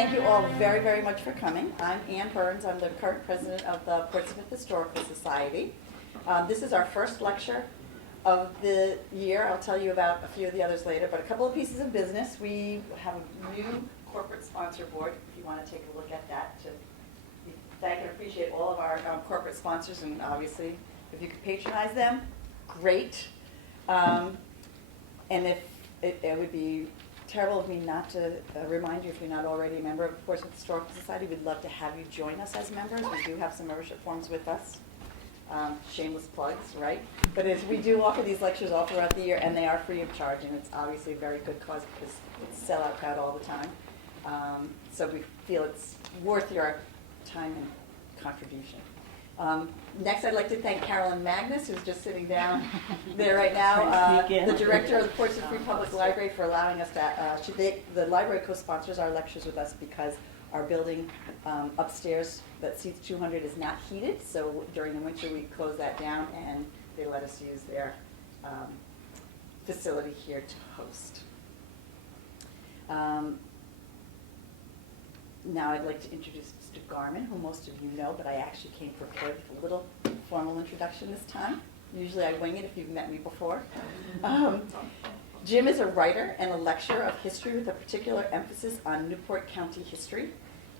Thank you all very, very much for coming. I'm Ann Burns. I'm the current president of the Portsmouth Historical Society. This is our first lecture of the year. I'll tell you about a few of the others later, but a couple of pieces of business. We have a new corporate sponsor board, if you want to take a look at that, to thank and appreciate all of our corporate sponsors, and obviously, if you could patronize them, great. And if it would be terrible of me not to remind you, if you're not already a member of the Portsmouth Historical Society, we'd love to have you join us as members. We do have some membership forms with us. Shameless plugs, right? But we do offer these lectures all throughout the year, and they are free of charge, and it's obviously a very good cause because it's sellout crowd all the time. So we feel it's worth your time and contribution. Next, I'd like to thank Carolyn Magnus, who's just sitting down there right now, the director of the Portsmouth Free Public Library, for allowing us to, the library co-sponsors our lectures with us because our building upstairs that seats 200 is not heated, so during the winter we close that down and they let us use their facility here to host. Now I'd like to introduce Mr. Garman, who most of you know, but I actually came prepared with a little formal introduction this time. Usually I wing it if you've met me before. Jim is a writer and a lecturer of history with a particular emphasis on Newport County history.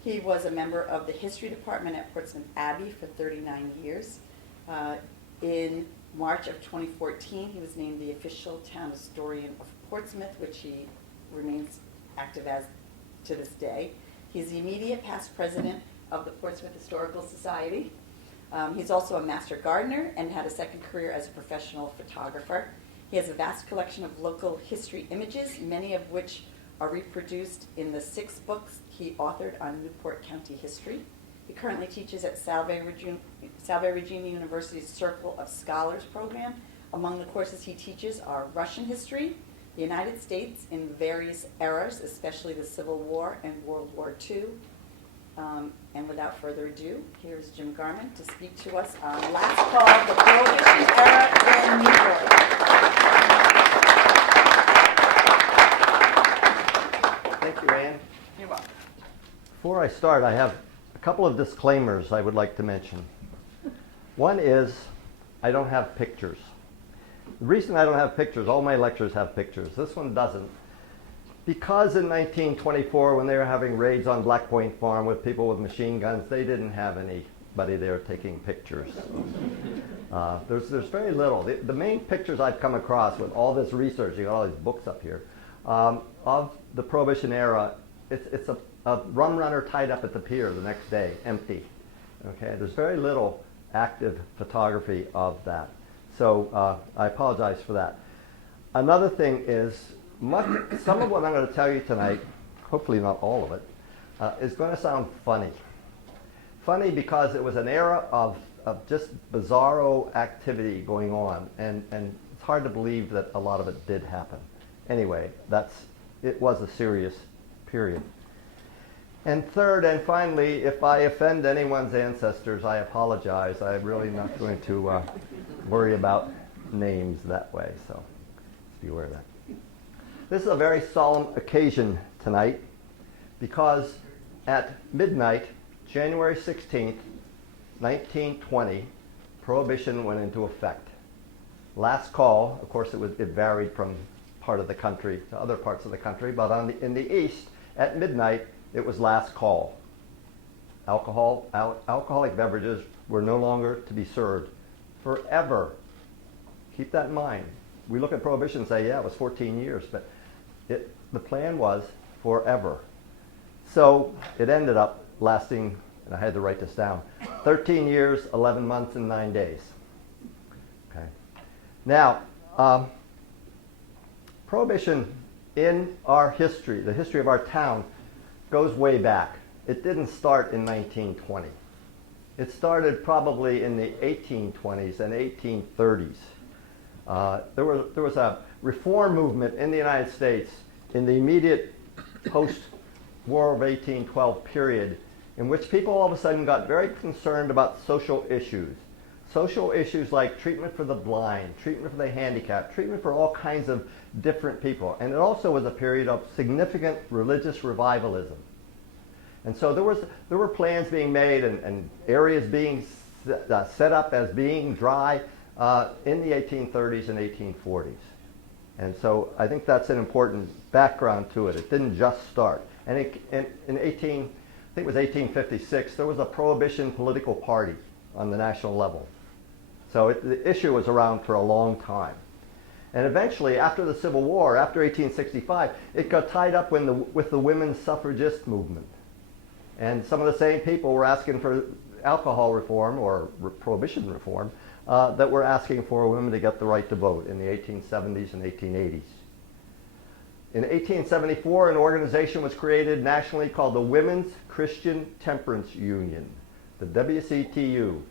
He was a member of the history department at Portsmouth Abbey for 39 years. In March of 2014, he was named the official town historian of Portsmouth, which he remains active as to this day. He's the immediate past president of the Portsmouth Historical Society. He's also a master gardener and had a second career as a professional photographer. He has a vast collection of local history images, many of which are reproduced in the 6 books he authored on Newport County history. He currently teaches at Salve Regina University's Circle of Scholars program. Among the courses he teaches are Russian history, the United States in various eras, especially the Civil War and World War II. And without further ado, here's Jim Garman to speak to us on last call, the Prohibition era in Newport. Thank you, Ann. You're welcome. Before I start, I have a couple of disclaimers I would like to mention. One is I don't have pictures. The reason I don't have pictures, all my lectures have pictures. This one doesn't. Because in 1924, when they were having raids on Black Point Farm with people with machine guns, they didn't have anybody there taking pictures. There's very little. The main pictures I've come across with all this research, you got all these books up here, of the Prohibition era, it's a rum runner tied up at the pier the next day, empty. Okay, there's very little active photography of that. So I apologize for that. Another thing is, some of what I'm going to tell you tonight, hopefully not all of it, is going to sound funny. Funny because it was an era of just bizarro activity going on, and it's hard to believe that a lot of it did happen. Anyway, it was a serious period. And third and finally, if I offend anyone's ancestors, I apologize. I'm really not going to worry about names that way, so just be aware of that. This is a very solemn occasion tonight because at midnight, January 16th, 1920, Prohibition went into effect. Last call, of course it varied from part of the country to other parts of the country, but in the East, at midnight, it was last call. Alcoholic beverages were no longer to be served forever. Keep that in mind. We look at Prohibition and say, yeah, it was 14 years, but the plan was forever. So it ended up lasting, and I had to write this down, 13 years, 11 months, and 9 days. Okay. Now, Prohibition in our history, the history of our town, goes way back. It didn't start in 1920. It started probably in the 1820s and 1830s. There was a reform movement in the United States in the immediate post-War of 1812 period in which people all of a sudden got very concerned about social issues. Social issues like treatment for the blind, treatment for the handicapped, treatment for all kinds of different people. And it also was a period of significant religious revivalism. And so there were plans being made and areas being set up as being dry in the 1830s and 1840s. And so I think that's an important background to it. It didn't just start. And in 1856, there was a Prohibition political party on the national level. So the issue was around for a long time. And eventually, after the Civil War, after 1865, it got tied up with the women's suffragist movement. And some of the same people were asking for alcohol reform or prohibition reform that were asking for women to get the right to vote in the 1870s and 1880s. In 1874, an organization was created nationally called the Women's Christian Temperance Union, the WCTU.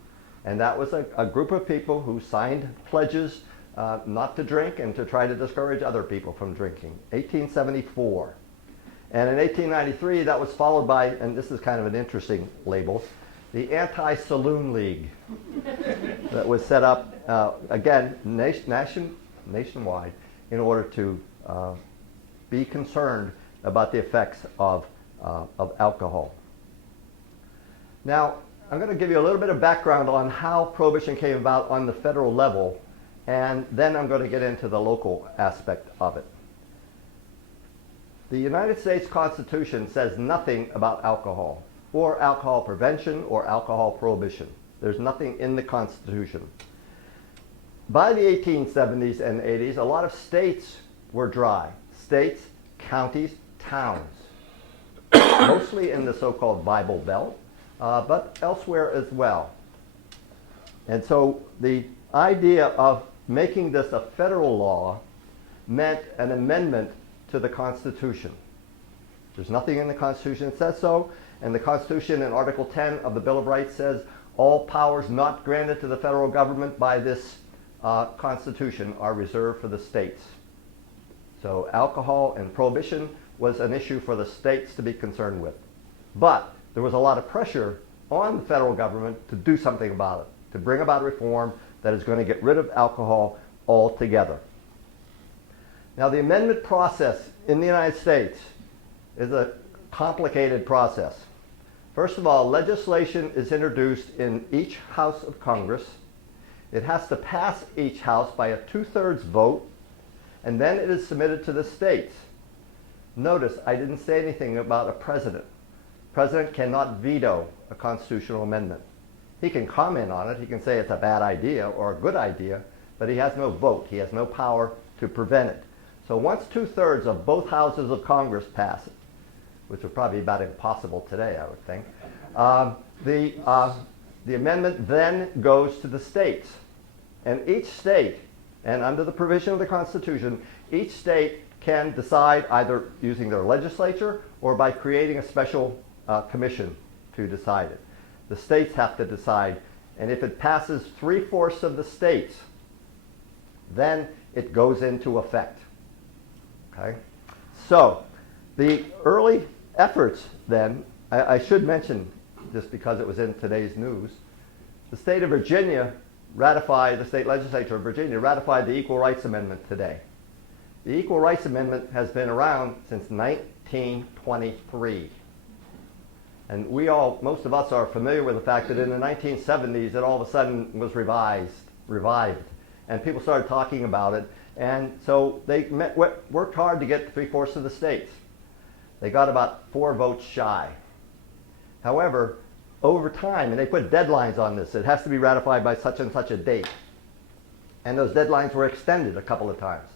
And that was a group of people who signed pledges not to drink and to try to discourage other people from drinking. 1874. And in 1893, that was followed by, and this is kind of an interesting label, the Anti-Saloon League that was set up, again, nationwide in order to be concerned about the effects of alcohol. Now, I'm going to give you a little bit of background on how Prohibition came about on the federal level, and then I'm going to get into the local aspect of it. The United States Constitution says nothing about alcohol, or alcohol prevention, or alcohol prohibition. There's nothing in the Constitution. By the 1870s and 80s, a lot of states were dry. States, counties, towns, mostly in the so-called Bible Belt, but elsewhere as well. And so the idea of making this a federal law meant an amendment to the Constitution. There's nothing in the Constitution that says so, and the Constitution in Article 10 of the Bill of Rights says all powers not granted to the federal government by this Constitution are reserved for the states. So alcohol and prohibition was an issue for the states to be concerned with. But there was a lot of pressure on the federal government to do something about it, to bring about reform that is going to get rid of alcohol altogether. Now, the amendment process in the United States is a complicated process. First of all, legislation is introduced in each House of Congress. It has to pass each House by a 2/3 vote, and then it is submitted to the states. Notice, I didn't say anything about a president. The president cannot veto a constitutional amendment. He can comment on it. He can say it's a bad idea or a good idea, but he has no vote. He has no power to prevent it. So once 2/3 of both houses of Congress pass it, which would probably be about impossible today, I would think, the amendment then goes to the states. And each state, and under the provision of the Constitution, each state can decide either using their legislature or by creating a special commission to decide it. The states have to decide, and if it passes 3/4 of the states, then it goes into effect. Okay? So, the early efforts then, I should mention, just because it was in today's news, the state of Virginia ratified, the state legislature of Virginia ratified the Equal Rights Amendment today. The Equal Rights Amendment has been around since 1923. And most of us are familiar with the fact that in the 1970s it all of a sudden was revived. And people started talking about it. And so they worked hard to get 3/4 of the states. They got about 4 votes shy. However, over time, and they put deadlines on this, it has to be ratified by such and such a date. And those deadlines were extended a couple of times.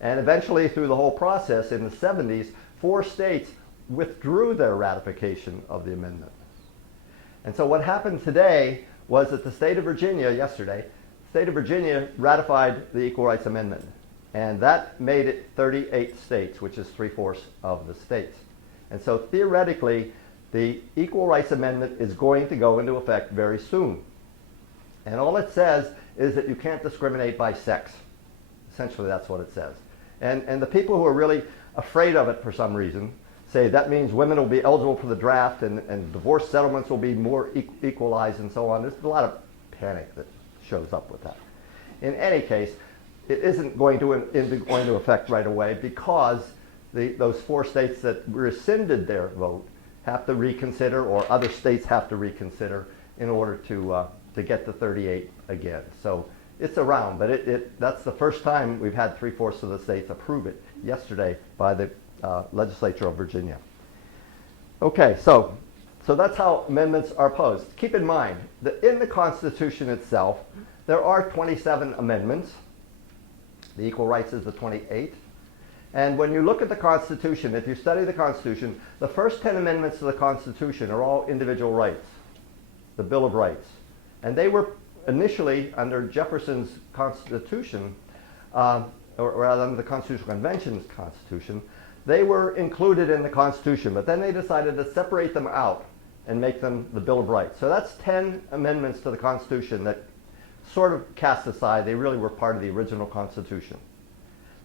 And eventually, through the whole process in the 70s, 4 states withdrew their ratification of the amendment. And so what happened today was that the state of Virginia, yesterday, the state of Virginia ratified the Equal Rights Amendment. And that made it 38 states, which is 3/4 of the states. And so theoretically, the Equal Rights Amendment is going to go into effect very soon. And all it says is that you can't discriminate by sex. Essentially, that's what it says. And the people who are really afraid of it for some reason say that means women will be eligible for the draft and divorce settlements will be more equalized and so on. There's a lot of panic that shows up with that. In any case, it isn't going to affect right away because those 4 states that rescinded their vote have to reconsider, or other states have to reconsider in order to get to 38 again. So it's around, but that's the first time we've had 3/4 of the states approve it yesterday by the legislature of Virginia. Okay, so that's how amendments are posed. Keep in mind that in the Constitution itself, there are 27 amendments. The Equal Rights is the 28th. And when you look at the Constitution, if you study the Constitution, the first 10 amendments to the Constitution are all individual rights, the Bill of Rights. And they were initially, under Jefferson's Constitution, or rather under the Constitutional Convention's Constitution, they were included in the Constitution, but then they decided to separate them out and make them the Bill of Rights. So that's 10 amendments to the Constitution that sort of cast aside. They really were part of the original Constitution.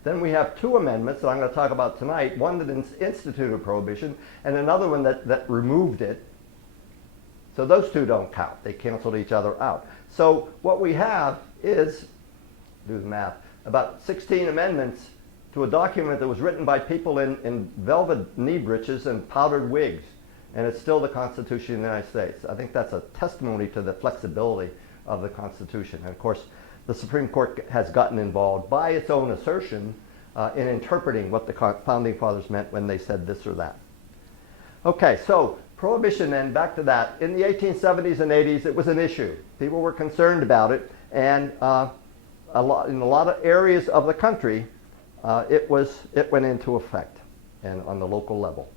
Then we have 2 amendments that I'm going to talk about tonight, one that instituted prohibition and another one that removed it. So those 2 don't count. They canceled each other out. So what we have is, do the math, about 16 amendments to a document that was written by people in velvet knee breeches and powdered wigs. And it's still the Constitution of the United States. I think that's a testimony to the flexibility of the Constitution. And of course, the Supreme Court has gotten involved by its own assertion in interpreting what the Founding Fathers meant when they said this or that. Okay, so prohibition then, back to that. In the 1870s and 80s, it was an issue. People were concerned about it, and in a lot of areas of the country, it went into effect, and on the local level.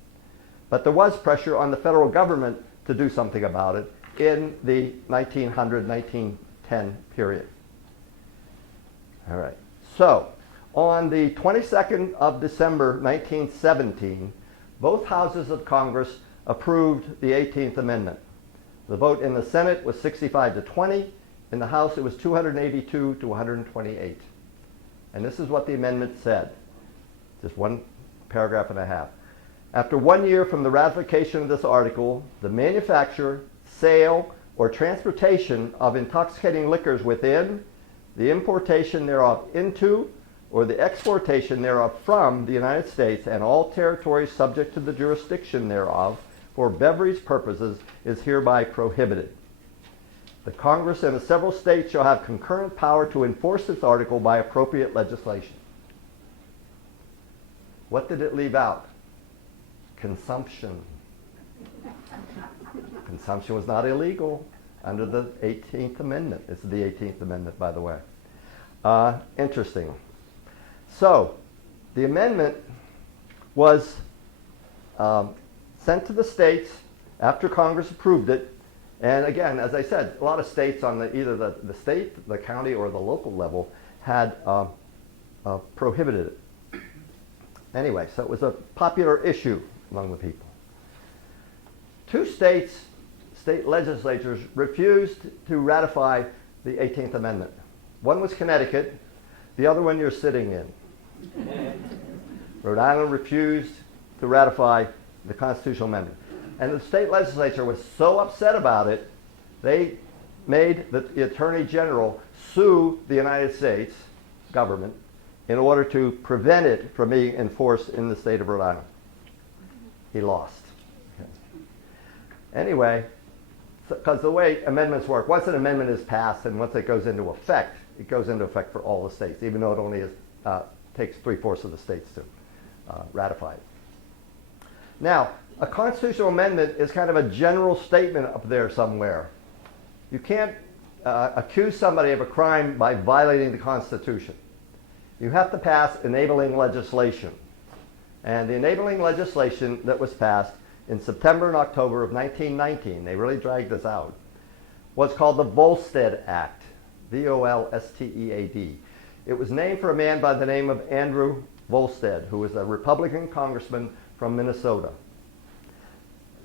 But there was pressure on the federal government to do something about it in the 1900-1910 period. All right. So, on the 22nd of December 1917, both houses of Congress approved the 18th Amendment. The vote in the Senate was 65 to 20. In the House, it was 282 to 128. And this is what the amendment said. Just one paragraph and a half. After 1 year from the ratification of this article, the manufacture, sale, or transportation of intoxicating liquors within, the importation thereof into, or the exportation thereof from the United States and all territories subject to the jurisdiction thereof for beverage purposes is hereby prohibited. The Congress and the several states shall have concurrent power to enforce this article by appropriate legislation. What did it leave out? Consumption. Consumption was not illegal under the 18th Amendment. This is the 18th Amendment, by the way. Interesting. So, the amendment was sent to the states after Congress approved it. And again, as I said, a lot of states on either the state, the county, or the local level had prohibited it. Anyway, so it was a popular issue among the people. 2 state legislatures refused to ratify the 18th Amendment. One was Connecticut, the other one you're sitting in. Rhode Island refused to ratify the constitutional amendment. And the state legislature was so upset about it, they made the Attorney General sue the United States government in order to prevent it from being enforced in the state of Rhode Island. He lost. Okay. Anyway, because the way amendments work, once an amendment is passed and once it goes into effect, it goes into effect for all the states, even though it only takes 3/4 of the states to ratify it. Now, a constitutional amendment is kind of a general statement up there somewhere. You can't accuse somebody of a crime by violating the Constitution. You have to pass enabling legislation. And the enabling legislation that was passed in September and October of 1919, they really dragged this out, was called the Volstead Act, V-O-L-S-T-E-A-D. It was named for a man by the name of Andrew Volstead, who was a Republican congressman from Minnesota.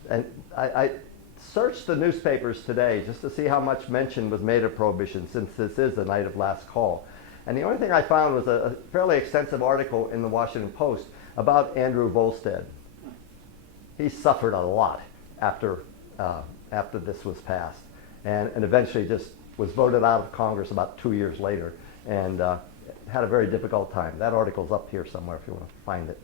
And I searched the newspapers today just to see how much mention was made of prohibition, since this is the night of last call. And the only thing I found was a fairly extensive article in the Washington Post about Andrew Volstead. He suffered a lot after this was passed, and eventually just was voted out of Congress about 2 years later, and had a very difficult time. That article's up here somewhere if you want to find it.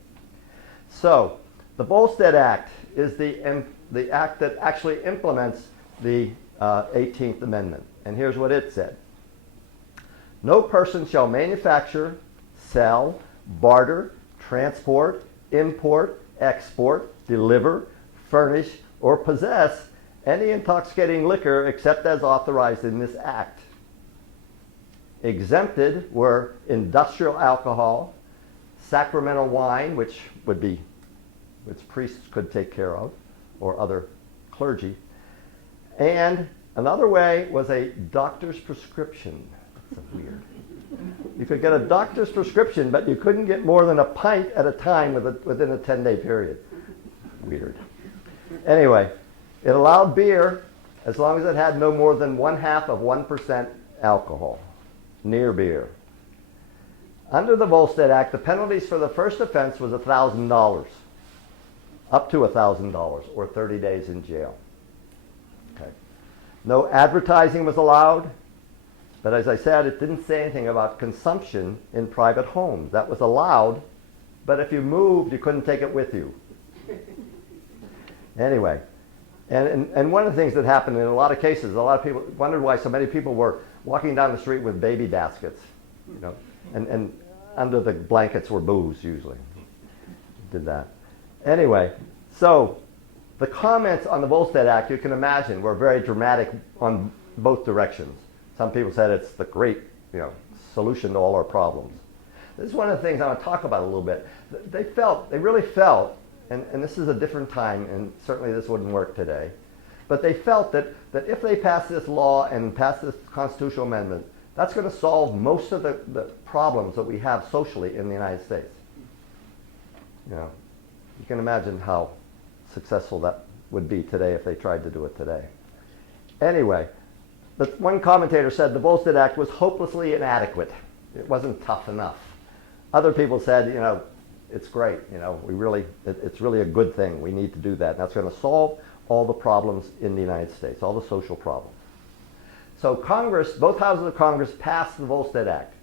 So, The Volstead Act is the act that actually implements the 18th Amendment. And here's what it said. No person shall manufacture, sell, barter, transport, import, export, deliver, furnish, or possess any intoxicating liquor except as authorized in this act. Exempted were industrial alcohol, sacramental wine, which priests could take care of, or other clergy. And another way was a doctor's prescription. That's weird. You could get a doctor's prescription, but you couldn't get more than a pint at a time within a 10-day period. Weird. Anyway, it allowed beer as long as it had no more than 0.5% alcohol, near beer. Under the Volstead Act, the penalties for the first offense was $1,000, up to $1,000, or 30 days in jail. Okay. No advertising was allowed, but as I said, it didn't say anything about consumption in private homes. That was allowed, but if you moved, you couldn't take it with you. Anyway, and one of the things that happened in a lot of cases, a lot of people wondered why so many people were walking down the street with baby baskets, and under the blankets were booze usually. Did that. Anyway, so the comments on the Volstead Act, you can imagine, were very dramatic on both directions. Some people said it's the great, solution to all our problems. This is one of the things I want to talk about a little bit. They really felt, and this is a different time, and certainly this wouldn't work today, but they felt that if they passed this law and passed this constitutional amendment, that's going to solve most of the problems that we have socially in the United States. You can imagine how successful that would be today if they tried to do it today. Anyway, but one commentator said the Volstead Act was hopelessly inadequate. It wasn't tough enough. Other people said, it's great. It's really a good thing. We need to do that. And that's going to solve all the problems in the United States, all the social problems. So Congress, both houses of Congress passed the Volstead Act.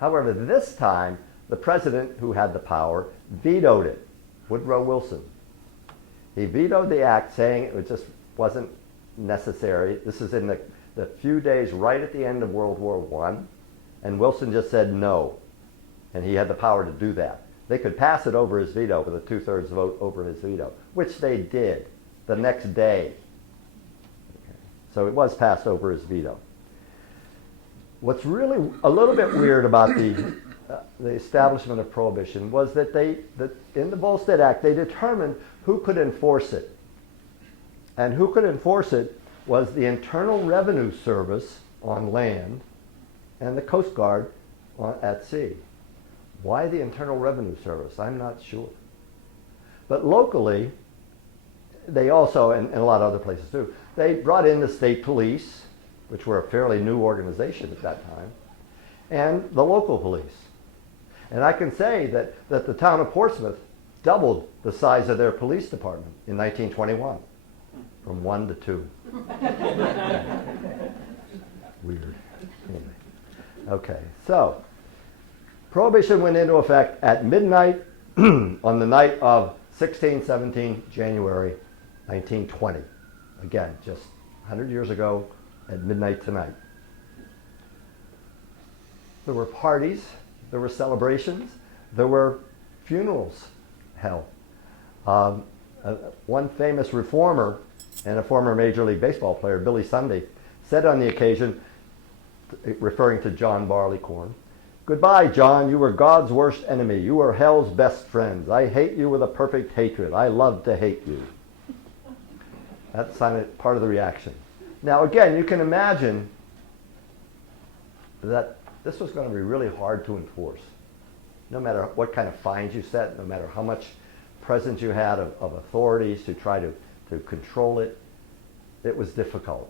However, this time, the president, who had the power, vetoed it, Woodrow Wilson. He vetoed the act, saying it just wasn't necessary. This is in the few days right at the end of World War I, and Wilson just said no, and he had the power to do that. They could pass it over his veto with a 2/3 vote over his veto, which they did the next day. Okay. So it was passed over his veto. What's really a little bit weird about the establishment of Prohibition was that in the Volstead Act, they determined who could enforce it. And who could enforce it was the Internal Revenue Service on land and the Coast Guard at sea. Why the Internal Revenue Service? I'm not sure. But locally, they also, and a lot of other places too, they brought in the state police, which were a fairly new organization at that time, and the local police. And I can say that the town of Portsmouth doubled the size of their police department in 1921, from 1 to 2. Weird. Anyway. Okay, so Prohibition went into effect at midnight on the night of 16-17 January 1920. Again, just 100 years ago at midnight tonight. There were parties, there were celebrations, there were funerals held. One famous reformer and a former Major League Baseball player, Billy Sunday, said on the occasion, referring to John Barleycorn, "Goodbye, John, you were God's worst enemy. You were hell's best friends. I hate you with a perfect hatred. I love to hate you." That's part of the reaction. Now again, you can imagine that this was going to be really hard to enforce. No matter what kind of fines you set, no matter how much presence you had of authorities to try to control it, it was difficult.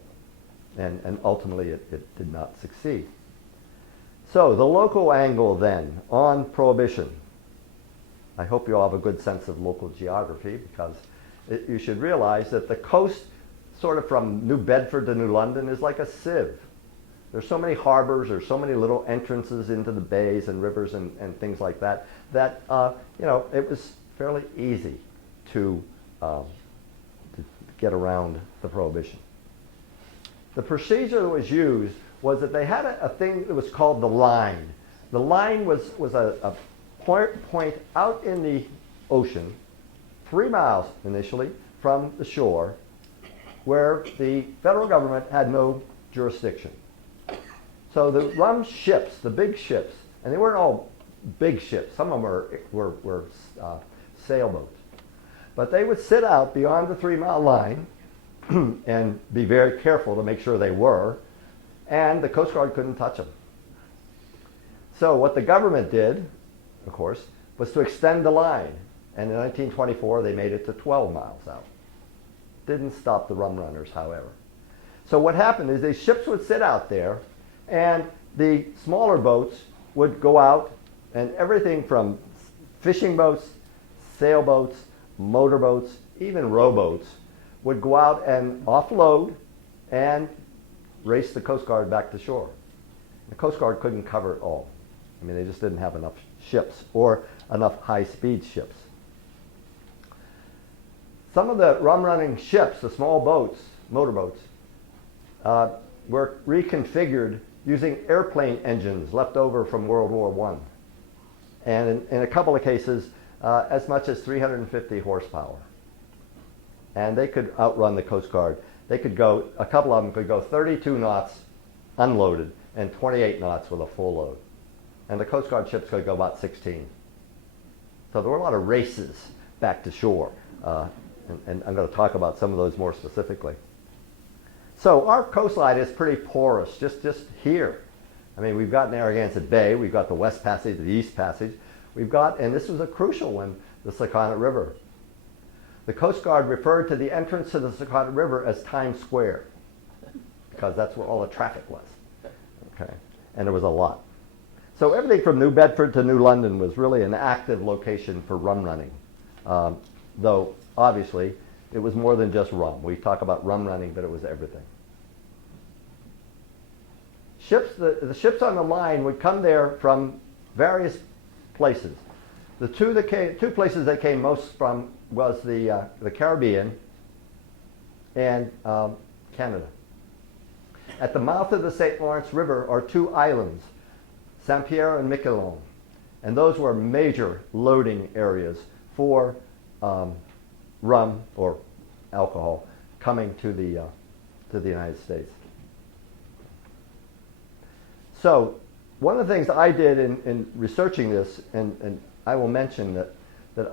And ultimately it did not succeed. So the local angle then on Prohibition. I hope you all have a good sense of local geography, because you should realize that the coast, sort of from New Bedford to New London, is like a sieve. There's so many harbors, there's so many little entrances into the bays and rivers and things like that, it was fairly easy to get around the prohibition. The procedure that was used was that they had a thing that was called the line. The line was a point out in the ocean, 3 miles initially from the shore, where the federal government had no jurisdiction. So the rum ships, the big ships, and they weren't all big ships, some of them were sailboats, but they would sit out beyond the 3-mile line and be very careful to make sure they were, and the Coast Guard couldn't touch them. So what the government did, of course, was to extend the line, and in 1924 they made it to 12 miles out. Didn't stop the rum runners, however. So what happened is these ships would sit out there, and the smaller boats would go out, and everything from fishing boats, sailboats, motorboats, even rowboats would go out and offload and race the Coast Guard back to shore. The Coast Guard couldn't cover it all. I mean, they just didn't have enough ships or enough high-speed ships. Some of the rum-running ships, the small boats, motorboats, were reconfigured using airplane engines left over from World War I. And in a couple of cases, as much as 350 horsepower. And they could outrun the Coast Guard. They could go, a couple of them could go 32 knots unloaded and 28 knots with a full load. And the Coast Guard ships could go about 16. So there were a lot of races back to shore. And I'm going to talk about some of those more specifically. So our coastline is pretty porous, just here. I mean, we've got Narragansett Bay, we've got the West Passage, the East Passage. We've got, and this was a crucial one, the Sakonnet River. The Coast Guard referred to the entrance to the Sakonnet River as Times Square, because that's where all the traffic was. Okay, and there was a lot. So everything from New Bedford to New London was really an active location for rum running, though obviously it was more than just rum. We talk about rum running, but it was everything. Ships, the ships on the line would come there from various places. The two places they came most from was the Caribbean and Canada. At the mouth of the St. Lawrence River are two islands, Saint Pierre and Miquelon, and those were major loading areas for rum or alcohol coming to the United States. So one of the things I did in researching this, and I will mention that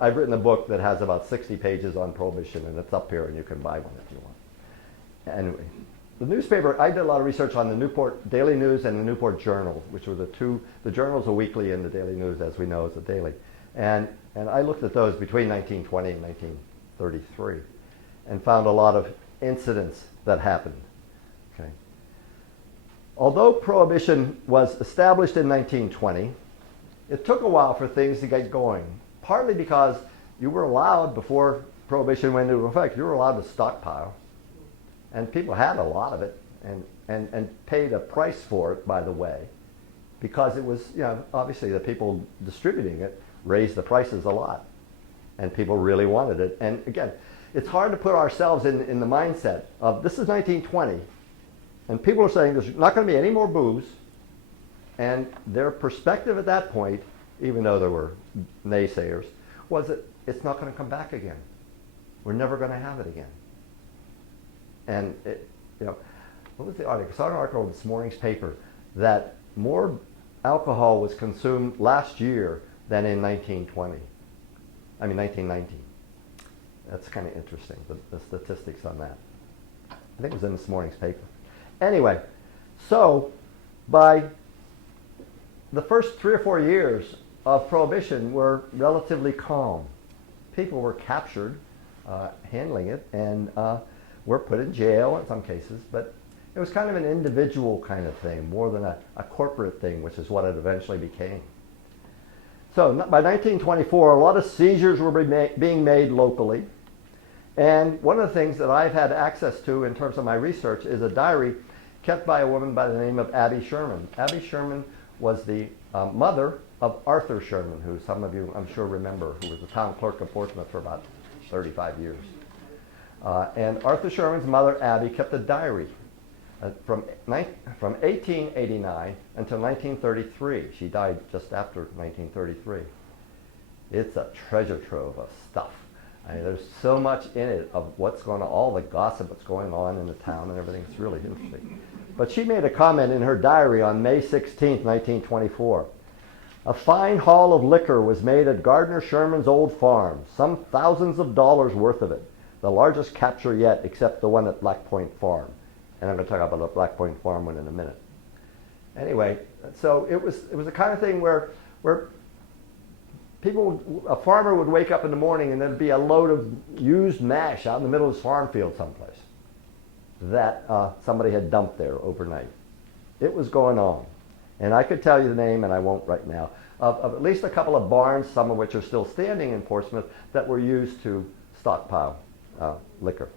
I've written a book that has about 60 pages on Prohibition, and it's up here, and you can buy one if you want. Anyway, the newspaper, I did a lot of research on the Newport Daily News and the Newport Journal, which were the Journal's a weekly and the Daily News, as we know, is a daily. And I looked at those between 1920 and 1933 and found a lot of incidents that happened. Okay. Although Prohibition was established in 1920, it took a while for things to get going, partly because you were allowed, before Prohibition went into effect, you were allowed to stockpile. And people had a lot of it and paid a price for it, by the way, because it was, obviously the people distributing it raised the prices a lot. And people really wanted it. And again, it's hard to put ourselves in the mindset of, this is 1920, and people are saying there's not going to be any more booze. And their perspective at that point, even though there were naysayers, was that it's not going to come back again. We're never going to have it again. And what was the article? I saw an article in this morning's paper that more alcohol was consumed last year than in 1919. That's kind of interesting, the statistics on that. I think it was in this morning's paper. Anyway, so by the first 3 or 4 years of Prohibition were relatively calm. People were captured handling it and were put in jail in some cases, but it was kind of an individual kind of thing, more than a corporate thing, which is what it eventually became. So by 1924, a lot of seizures were being made locally. And one of the things that I've had access to in terms of my research is a diary kept by a woman by the name of Abby Sherman. Abby Sherman was the mother of Arthur Sherman, who some of you, I'm sure, remember, who was the town clerk of Portsmouth for about 35 years. And Arthur Sherman's mother, Abby, kept a diary from 1889 until 1933. She died just after 1933. It's a treasure trove of stuff. I mean, there's so much in it of what's going on, all the gossip that's going on in the town and everything. It's really interesting. But she made a comment in her diary on May 16, 1924. A fine haul of liquor was made at Gardner Sherman's old farm, some thousands of dollars worth of it, the largest capture yet except the one at Black Point Farm. And I'm going to talk about the Black Point Farm one in a minute. Anyway, so it was the kind of thing where a farmer would wake up in the morning and there'd be a load of used mash out in the middle of his farm field someplace that somebody had dumped there overnight. It was going on. And I could tell you the name, and I won't right now, of at least a couple of barns, some of which are still standing in Portsmouth, that were used to stockpile liquor.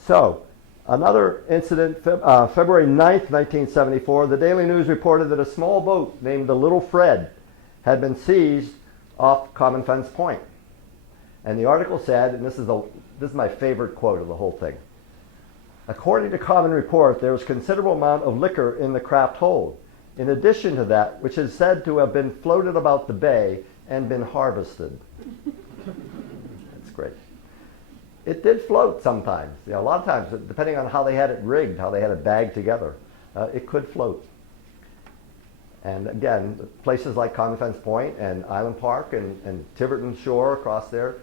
So, another incident, February 9th, 1974, the Daily News reported that a small boat named the Little Fred had been seized off Common Fence Point. And the article said, and this is my favorite quote of the whole thing, according to common report, there was considerable amount of liquor in the craft hold, in addition to that which is said to have been floated about the bay and been harvested. That's great. It did float sometimes. A lot of times, depending on how they had it rigged, how they had it bagged together, it could float. And again, places like Common Fence Point and Island Park and Tiverton Shore across there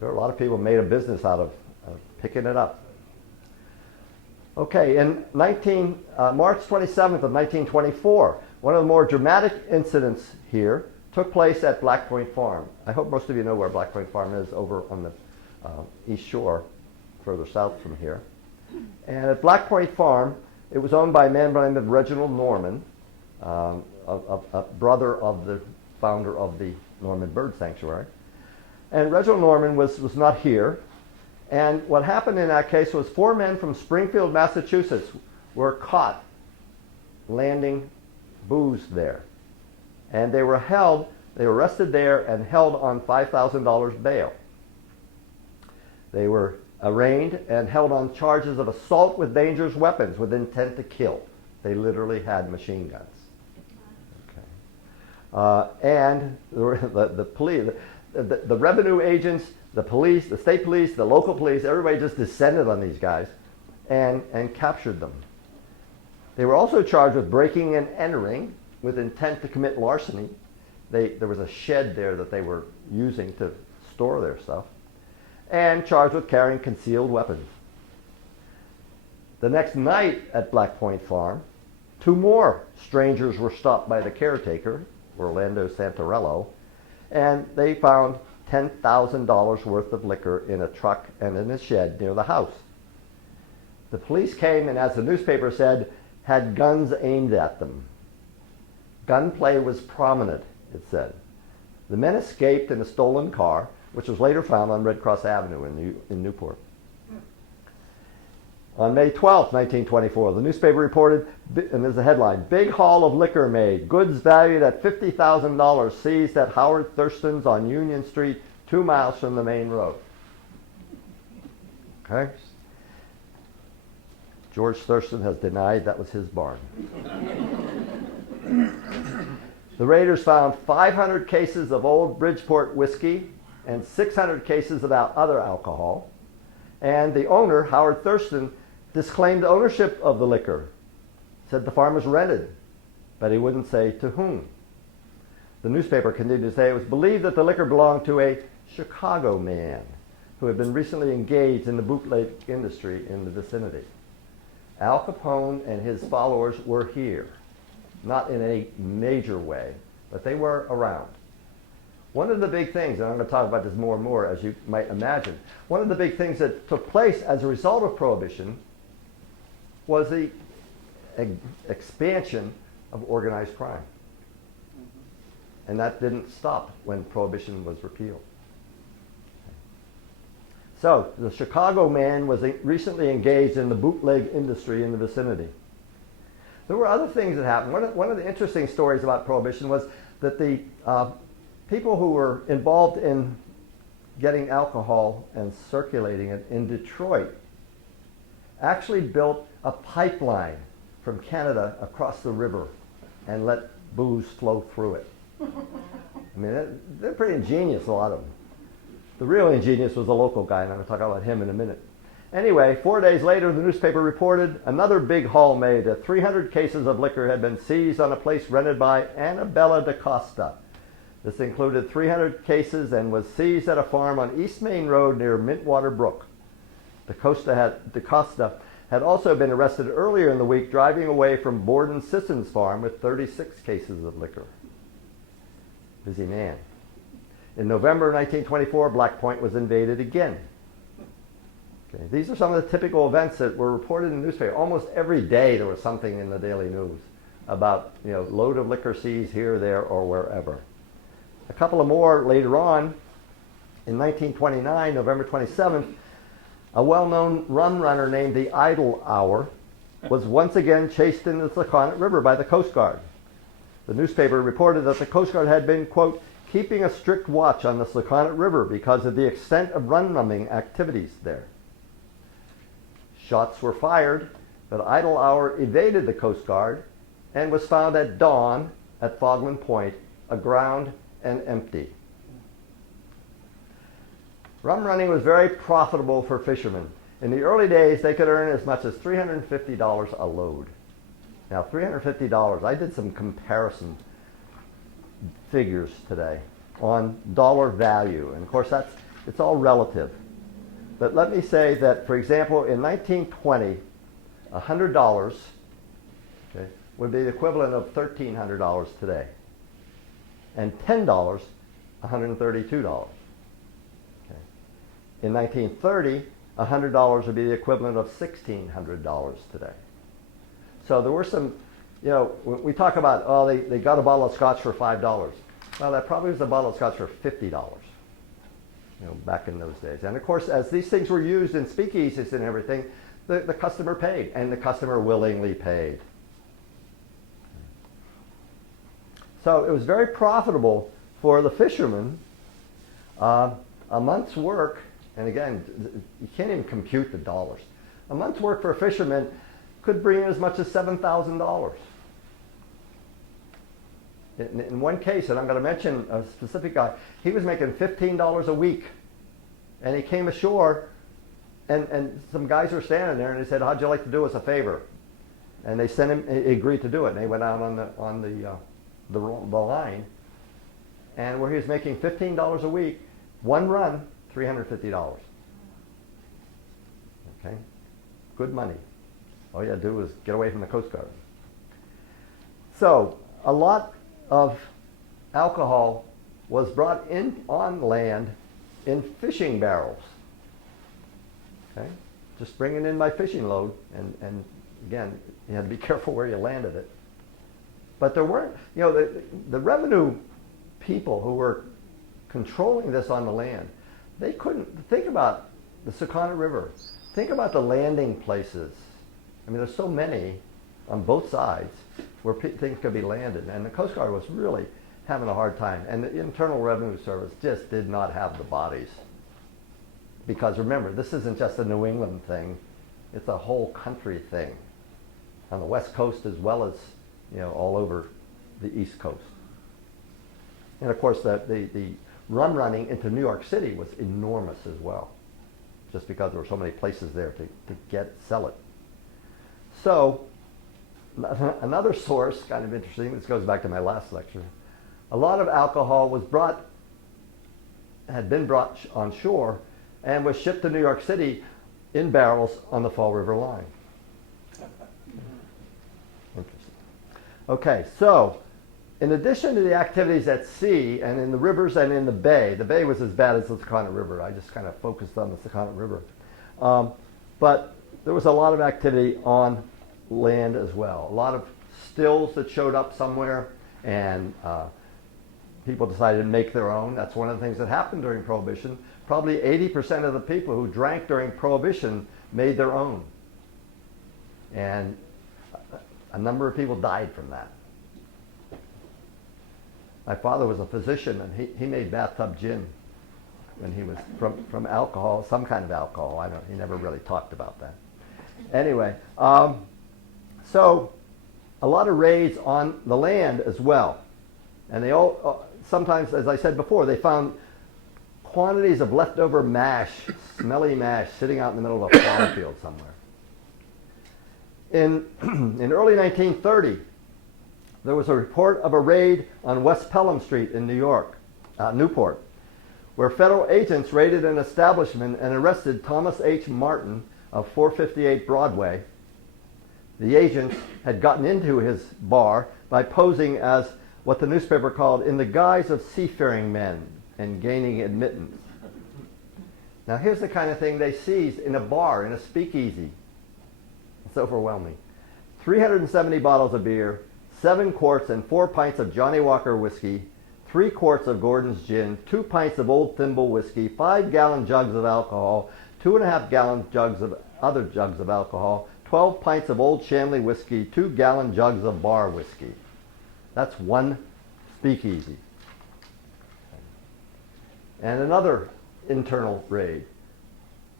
are a lot of people made a business out of picking it up. Okay, in March 27th of 1924, one of the more dramatic incidents here took place at Black Point Farm. I hope most of you know where Black Point Farm is, over on the East Shore, further south from here. And at Black Point Farm, it was owned by a man by the name of Reginald Norman, a brother of the founder of the Norman Bird Sanctuary. And Reginald Norman was not here. And what happened in that case was 4 men from Springfield, Massachusetts were caught landing booze there. And they were arrested there and held on $5,000 bail. They were arraigned and held on charges of assault with dangerous weapons with intent to kill. They literally had machine guns. Okay. And the police, the revenue agents, the police, the state police, the local police, everybody just descended on these guys and captured them. They were also charged with breaking and entering with intent to commit larceny. There was a shed there that they were using to store their stuff, and charged with carrying concealed weapons. The next night at Black Point Farm, 2 more strangers were stopped by the caretaker, Orlando Santarello, and they found $10,000 worth of liquor in a truck and in a shed near the house. The police came and, as the newspaper said, had guns aimed at them. Gunplay was prominent, it said. The men escaped in a stolen car, which was later found on Red Cross Avenue in Newport. On May 12, 1924, the newspaper reported, and there's a headline, "Big haul of liquor made. Goods valued at $50,000 seized at Howard Thurston's on Union Street, 2 miles from the main road." Okay? George Thurston has denied that was his barn. The raiders found 500 cases of old Bridgeport whiskey and 600 cases of other alcohol. And the owner, Howard Thurston, disclaimed ownership of the liquor, said the farm was rented, but he wouldn't say to whom. The newspaper continued to say it was believed that the liquor belonged to a Chicago man who had been recently engaged in the bootleg industry in the vicinity. Al Capone and his followers were here, not in a major way, but they were around. One of the big things, and I'm going to talk about this more and more, as you might imagine, one of the big things that took place as a result of Prohibition was the expansion of organized crime. And that didn't stop when Prohibition was repealed. So, the Chicago man was recently engaged in the bootleg industry in the vicinity. There were other things that happened. One of the interesting stories about Prohibition was that the people who were involved in getting alcohol and circulating it in Detroit actually built a pipeline from Canada across the river and let booze flow through it. I mean, they're pretty ingenious, a lot of them. The real ingenious was the local guy, and I'm going to talk about him in a minute. Anyway, 4 days later, the newspaper reported another big haul made that 300 cases of liquor had been seized on a place rented by Annabella DaCosta. This included 300 cases and was seized at a farm on East Main Road near Mintwater Brook. DaCosta had also been arrested earlier in the week driving away from Borden Sisson's farm with 36 cases of liquor. Busy man. In November of 1924, Black Point was invaded again. Okay, these are some of the typical events that were reported in the newspaper. Almost every day there was something in the Daily News about, load of liquor seized here, there, or wherever. A couple of more later on, in 1929, November 27th, a well-known rum runner named the Idle Hour was once again chased into the Sakonnet River by the Coast Guard. The newspaper reported that the Coast Guard had been, quote, keeping a strict watch on the Sakonnet River because of the extent of rum-rumming activities there. Shots were fired, but Idle Hour evaded the Coast Guard and was found at dawn at Fogland Point, aground and empty. Rum running was very profitable for fishermen. In the early days, they could earn as much as $350 a load. Now, $350, I did some comparison figures today on dollar value. And of course, it's all relative. But let me say that, for example, in 1920, $100 would be the equivalent of $1,300 today. And $10, $132. In 1930, $100 would be the equivalent of $1,600 today. So there were some, we talk about, they got a bottle of scotch for $5. Well, that probably was a bottle of scotch for $50, back in those days. And of course, as these things were used in speakeasies and everything, the customer paid, and the customer willingly paid. So it was very profitable for the fishermen. A month's work, and again, you can't even compute the dollars. A month's work for a fisherman could bring in as much as $7,000. In one case, and I'm going to mention a specific guy, he was making $15 a week. And he came ashore, and some guys were standing there, and they said, how'd you like to do us a favor? And they sent him, he agreed to do it. And they went out on the line, and where he was making $15 a week, one run, $350. Okay? Good money. All you had to do was get away from the Coast Guard. So, a lot of alcohol was brought in on land in fishing barrels. Okay? Just bringing in by fishing load, and again, you had to be careful where you landed it. But there weren't, the revenue people who were controlling this on the land, they couldn't think about the Sakonnet River. Think about the landing places. I mean, there's so many on both sides where things could be landed, and the Coast Guard was really having a hard time. And the Internal Revenue Service just did not have the bodies. Because remember, this isn't just a New England thing, it's a whole country thing. On the West Coast as well as, all over the East Coast. And of course, the rum running into New York City was enormous as well, just because there were so many places there to sell it. So, another source, kind of interesting, this goes back to my last lecture, a lot of alcohol had been brought on shore and was shipped to New York City in barrels on the Fall River line. Interesting. Okay, so in addition to the activities at sea and in the rivers and in the bay was as bad as the Sakonnet River. I just kind of focused on the Sakonnet River. But there was a lot of activity on land as well. A lot of stills that showed up somewhere, and people decided to make their own. That's one of the things that happened during Prohibition. Probably 80% of the people who drank during Prohibition made their own. And a number of people died from that. My father was a physician, and he made bathtub gin. when he was from alcohol, some kind of alcohol. He never really talked about that. Anyway, so a lot of raids on the land as well. And they all, sometimes, as I said before, they found quantities of leftover mash, smelly mash, sitting out in the middle of a farm field somewhere. In early 1930, there was a report of a raid on West Pelham Street in New York, Newport, where federal agents raided an establishment and arrested Thomas H. Martin of 458 Broadway. The agents had gotten into his bar by posing as what the newspaper called in the guise of seafaring men and gaining admittance. Now here's the kind of thing they seized in a bar, in a speakeasy. It's overwhelming. 370 bottles of beer, 7 quarts and 4 pints of Johnny Walker whiskey, 3 quarts of Gordon's gin, 2 pints of Old Thimble whiskey, 5-gallon jugs of alcohol, 2.5-gallon jugs of other jugs of alcohol, 12 pints of Old Shanley whiskey, 2-gallon jugs of bar whiskey. That's one speakeasy. And another internal raid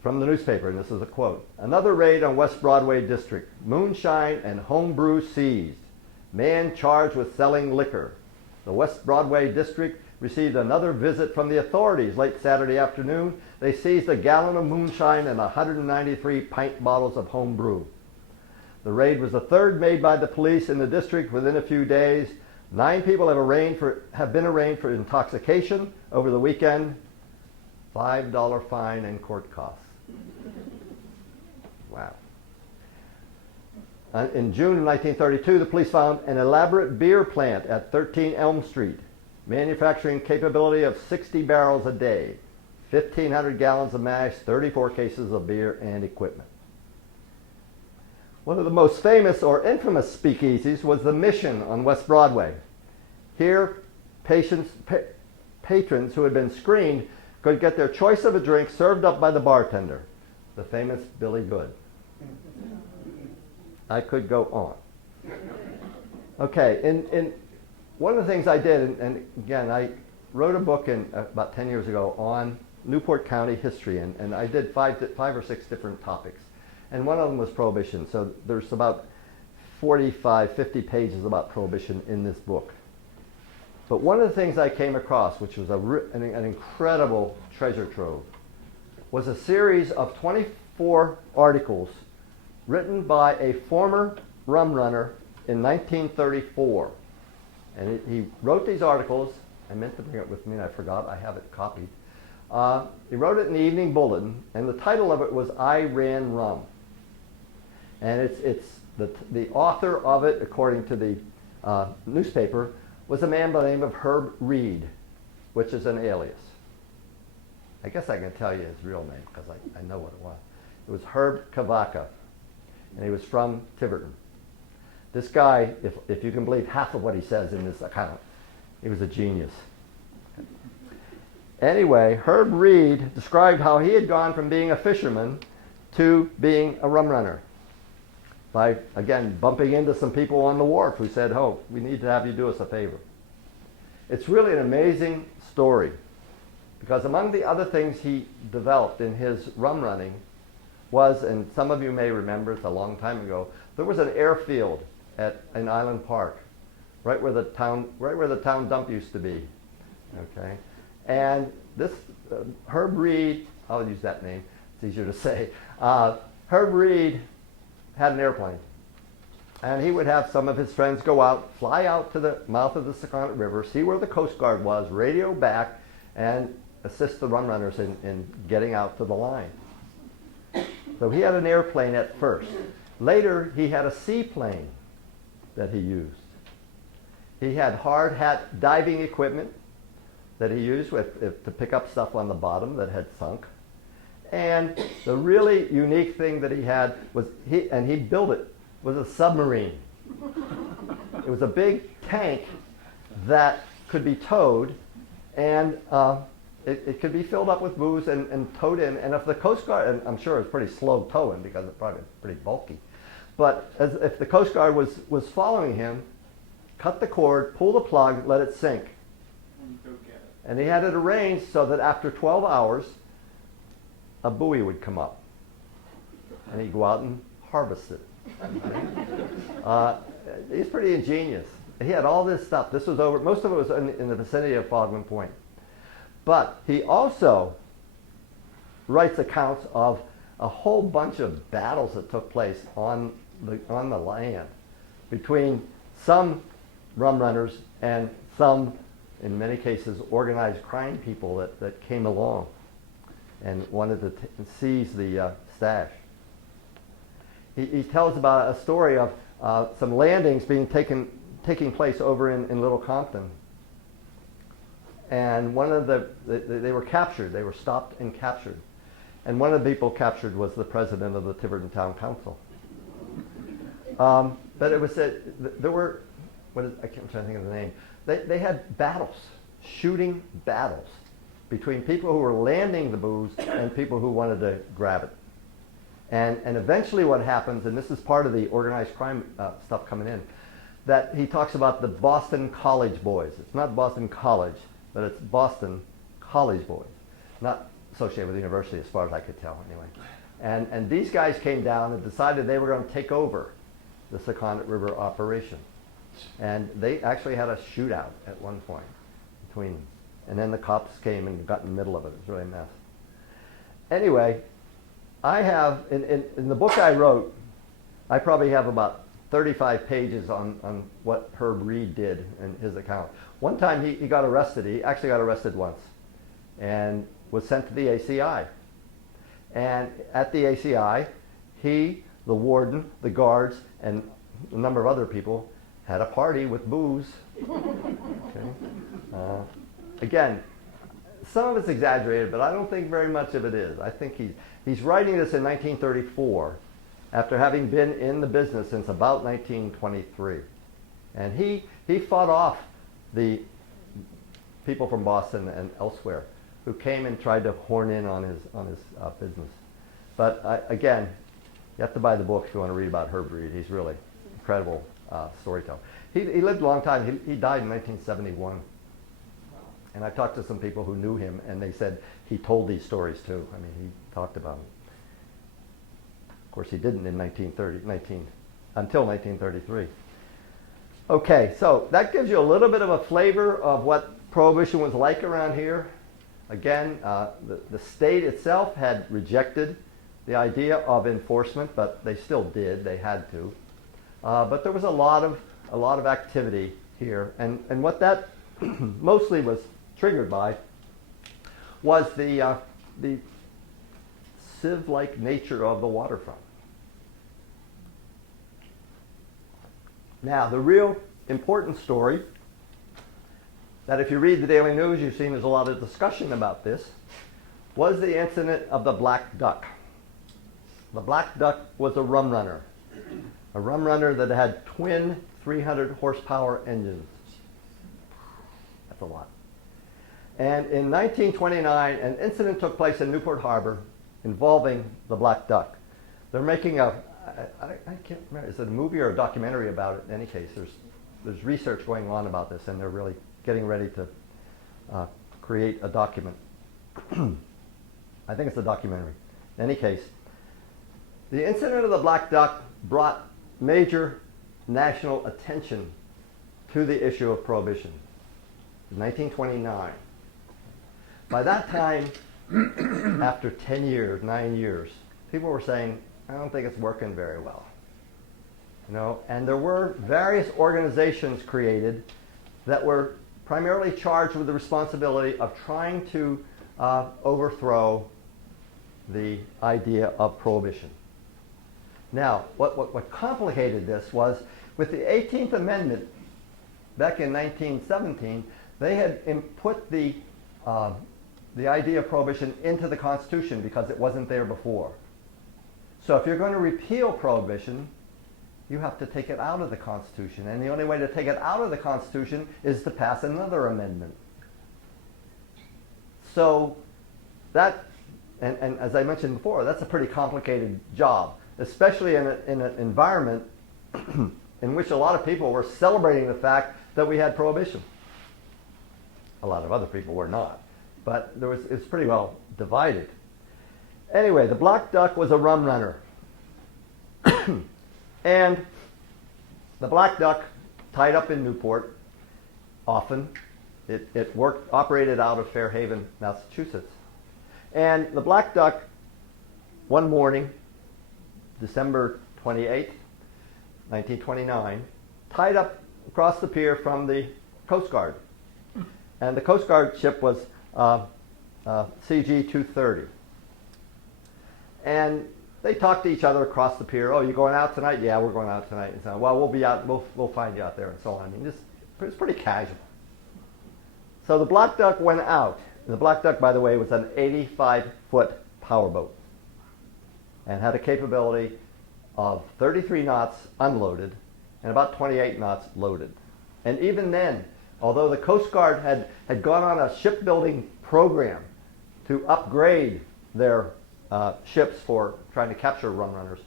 from the newspaper, and this is a quote. Another raid on West Broadway district. Moonshine and homebrew seized. Man charged with selling liquor. The West Broadway district received another visit from the authorities late Saturday afternoon. They seized a gallon of moonshine and 193 pint bottles of homebrew. The raid was the third made by the police in the district within a few days. 9 people have been arraigned for intoxication over the weekend. $5 fine and court costs. Wow. In June of 1932, the police found an elaborate beer plant at 13 Elm Street, manufacturing capability of 60 barrels a day, 1,500 gallons of mash, 34 cases of beer, and equipment. One of the most famous or infamous speakeasies was the Mission on West Broadway. Here, patrons who had been screened could get their choice of a drink served up by the bartender, the famous Billy Good. I could go on. Okay, and one of the things I did, and again, I wrote a book about 10 years ago on Newport County history, and I did five or six different topics. And one of them was Prohibition, so there's about 45, 50 pages about Prohibition in this book. But one of the things I came across, which was an incredible treasure trove, was a series of 24 articles written by a former rum runner in 1934. And he wrote these articles. I meant to bring it with me and I forgot. I have it copied. He wrote it in the Evening Bulletin, and the title of it was I Ran Rum. And it's the author of it, according to the newspaper, was a man by the name of Herb Reed, which is an alias. I guess I can tell you his real name because I know what it was. It was Herb Cavaca, and he was from Tiverton. This guy, if you can believe half of what he says in this account, he was a genius. Anyway, Herb Reed described how he had gone from being a fisherman to being a rum runner by, again, bumping into some people on the wharf who said, oh, we need to have you do us a favor. It's really an amazing story because among the other things he developed in his rum running was, and some of you may remember, it's a long time ago, there was an airfield in Island Park, right where the town dump used to be. Okay, and this Herb Reed, I'll use that name, it's easier to say. Herb Reed had an airplane, and he would have some of his friends go out, fly out to the mouth of the Sakonnet River, see where the Coast Guard was, radio back, and assist the rum runners in getting out to the line. So he had an airplane at first. Later, he had a seaplane that he used. He had hard hat diving equipment that he used to pick up stuff on the bottom that had sunk. And the really unique thing that he had was, he built it, was a submarine. It was a big tank that could be towed, and it could be filled up with booze and towed in. And if the Coast Guard, and I'm sure it's pretty slow towing because it's probably pretty bulky, but if the Coast Guard was following him, cut the cord, pull the plug, let it sink. And he had it arranged so that after 12 hours, a buoy would come up. And he'd go out and harvest it. He's pretty ingenious. He had all this stuff. This was over, most of it was in the vicinity of Fogland Point. But he also writes accounts of a whole bunch of battles that took place on the land between some rum runners and some, in many cases, organized crime people that came along and wanted to seize the stash. He tells about a story of some landings taking place over in Little Compton. And one of they were captured. They were stopped and captured. And one of the people captured was the president of the Tiverton Town Council. But it was there were, I'm trying to think of the name. They had battles, shooting battles between people who were landing the booze and people who wanted to grab it. And eventually what happens, and this is part of the organized crime stuff coming in, that he talks about the Boston College Boys. It's not Boston College, but it's Boston College Boys. Not associated with the university as far as I could tell anyway. And these guys came down and decided they were going to take over the Sakonnet River operation. And they actually had a shootout at one point between them. And then the cops came and got in the middle of it. It was really a mess. Anyway, I have, in the book I wrote, I probably have about 35 pages on what Herb Reed did in his account. One time he got arrested. He actually got arrested once and was sent to the ACI. And at the ACI, he, the warden, the guards, and a number of other people had a party with booze. Okay. Again, some of it's exaggerated, but I don't think very much of it is. I think he's writing this in 1934 after having been in the business since about 1923. And he fought off the people from Boston and elsewhere who came and tried to horn in on his business. But again, you have to buy the book if you want to read about Herb Reed. He's really incredible storyteller. He lived a long time. He died in 1971. And I talked to some people who knew him, and they said he told these stories too. I mean, he talked about them. Of course, he didn't in until 1933. Okay, so that gives you a little bit of a flavor of what Prohibition was like around here. Again, the state itself had rejected the idea of enforcement, but they still did. They had to. But there was a lot of activity here, and what that mostly was triggered by was the civ-like nature of the waterfront. Now, the real important story that if you read the Daily News, you've seen there's a lot of discussion about this, was the incident of the Black Duck. The Black Duck was a rum runner that had twin 300 horsepower engines. That's a lot. And in 1929, an incident took place in Newport Harbor involving the Black Duck. They're making I can't remember, is it a movie or a documentary about it? In any case, there's research going on about this, and they're really getting ready to create a document. I think it's a documentary. In any case, the incident of the Black Duck brought major national attention to the issue of prohibition. In 1929. By that time, after 9 years, people were saying, I don't think it's working very well. And there were various organizations created that were primarily charged with the responsibility of trying to overthrow the idea of prohibition. Now, what complicated this was with the 18th Amendment back in 1917, they had put the idea of prohibition into the Constitution because it wasn't there before. So if you're going to repeal prohibition, you have to take it out of the Constitution. And the only way to take it out of the Constitution is to pass another amendment. So that, and as I mentioned before, that's a pretty complicated job, especially in an environment in which a lot of people were celebrating the fact that we had prohibition. A lot of other people were not. But it's pretty well divided. Anyway, the black duck was a rum runner. And the black duck tied up in Newport often. It operated out of Fairhaven, Massachusetts. And the black duck, one morning, December 28th, 1929, tied up across the pier from the Coast Guard. And the Coast Guard ship was CG-230. And they talked to each other across the pier. Oh, you going out tonight? Yeah, we're going out tonight. And so, well, we'll be out. We'll find you out there, and so on. I mean, it's pretty casual. So the black duck went out. And the black duck, by the way, was an 85-foot powerboat and had a capability of 33 knots unloaded and about 28 knots loaded. And even then, although the Coast Guard had gone on a shipbuilding program to upgrade their ships for trying to capture rum runners,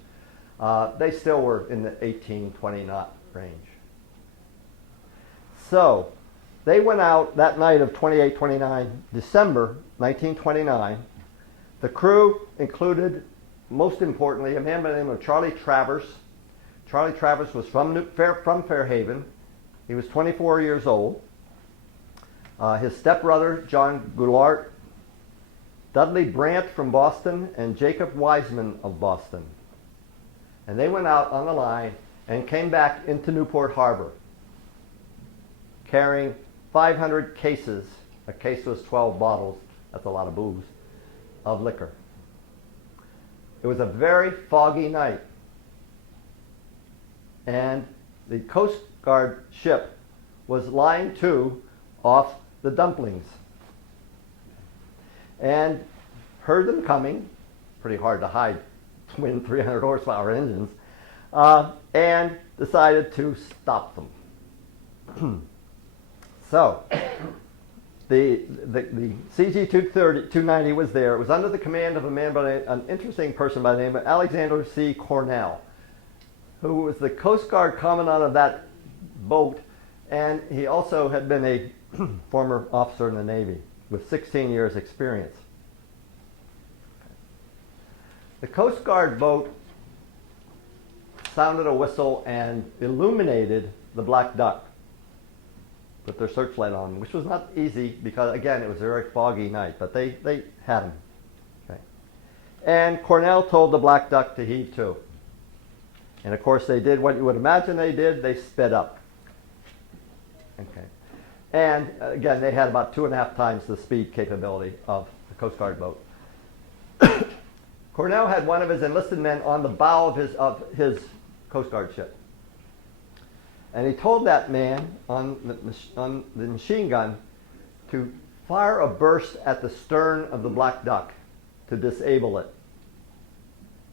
they still were in the 18, 20 knot range. So they went out that night of 28, 29 December 1929. The crew included, most importantly, a man by the name of Charlie Travers. Charlie Travers was from Fairhaven. He was 24 years old. His stepbrother, John Goulart, Dudley Brandt from Boston, and Jacob Wiseman of Boston. And they went out on the line and came back into Newport Harbor carrying 500 cases. A case was 12 bottles. That's a lot of booze, of liquor. It was a very foggy night. And the Coast Guard ship was lying to off the Dumplings. And heard them coming, pretty hard to hide twin 300 horsepower engines, and decided to stop them. So the CG-290 was there. It was under the command of an interesting person by the name of Alexander C. Cornell, who was the Coast Guard commandant of that boat, and he also had been a former officer in the Navy with 16 years experience. The Coast Guard boat sounded a whistle and illuminated the black duck. Put their searchlight on, which was not easy because, again, it was a very foggy night, but they had him. Okay. And Cornell told the black duck to heave to. And of course they did what you would imagine they did. They sped up. Okay. And again, they had about 2.5 times the speed capability of the Coast Guard boat. Cornell had one of his enlisted men on the bow of his Coast Guard ship. And he told that man on the machine gun to fire a burst at the stern of the black duck to disable it.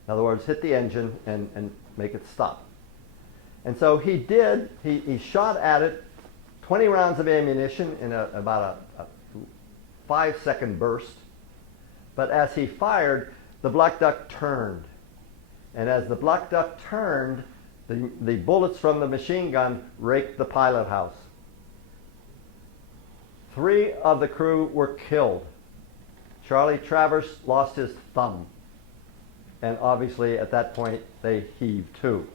In other words, hit the engine and make it stop. And so he did. He shot at it 20 rounds of ammunition in about a 5-second burst. But as he fired, the black duck turned. And as the black duck turned, the bullets from the machine gun raked the pilot house. 3 of the crew were killed. Charlie Travers lost his thumb. And obviously at that point they heaved to.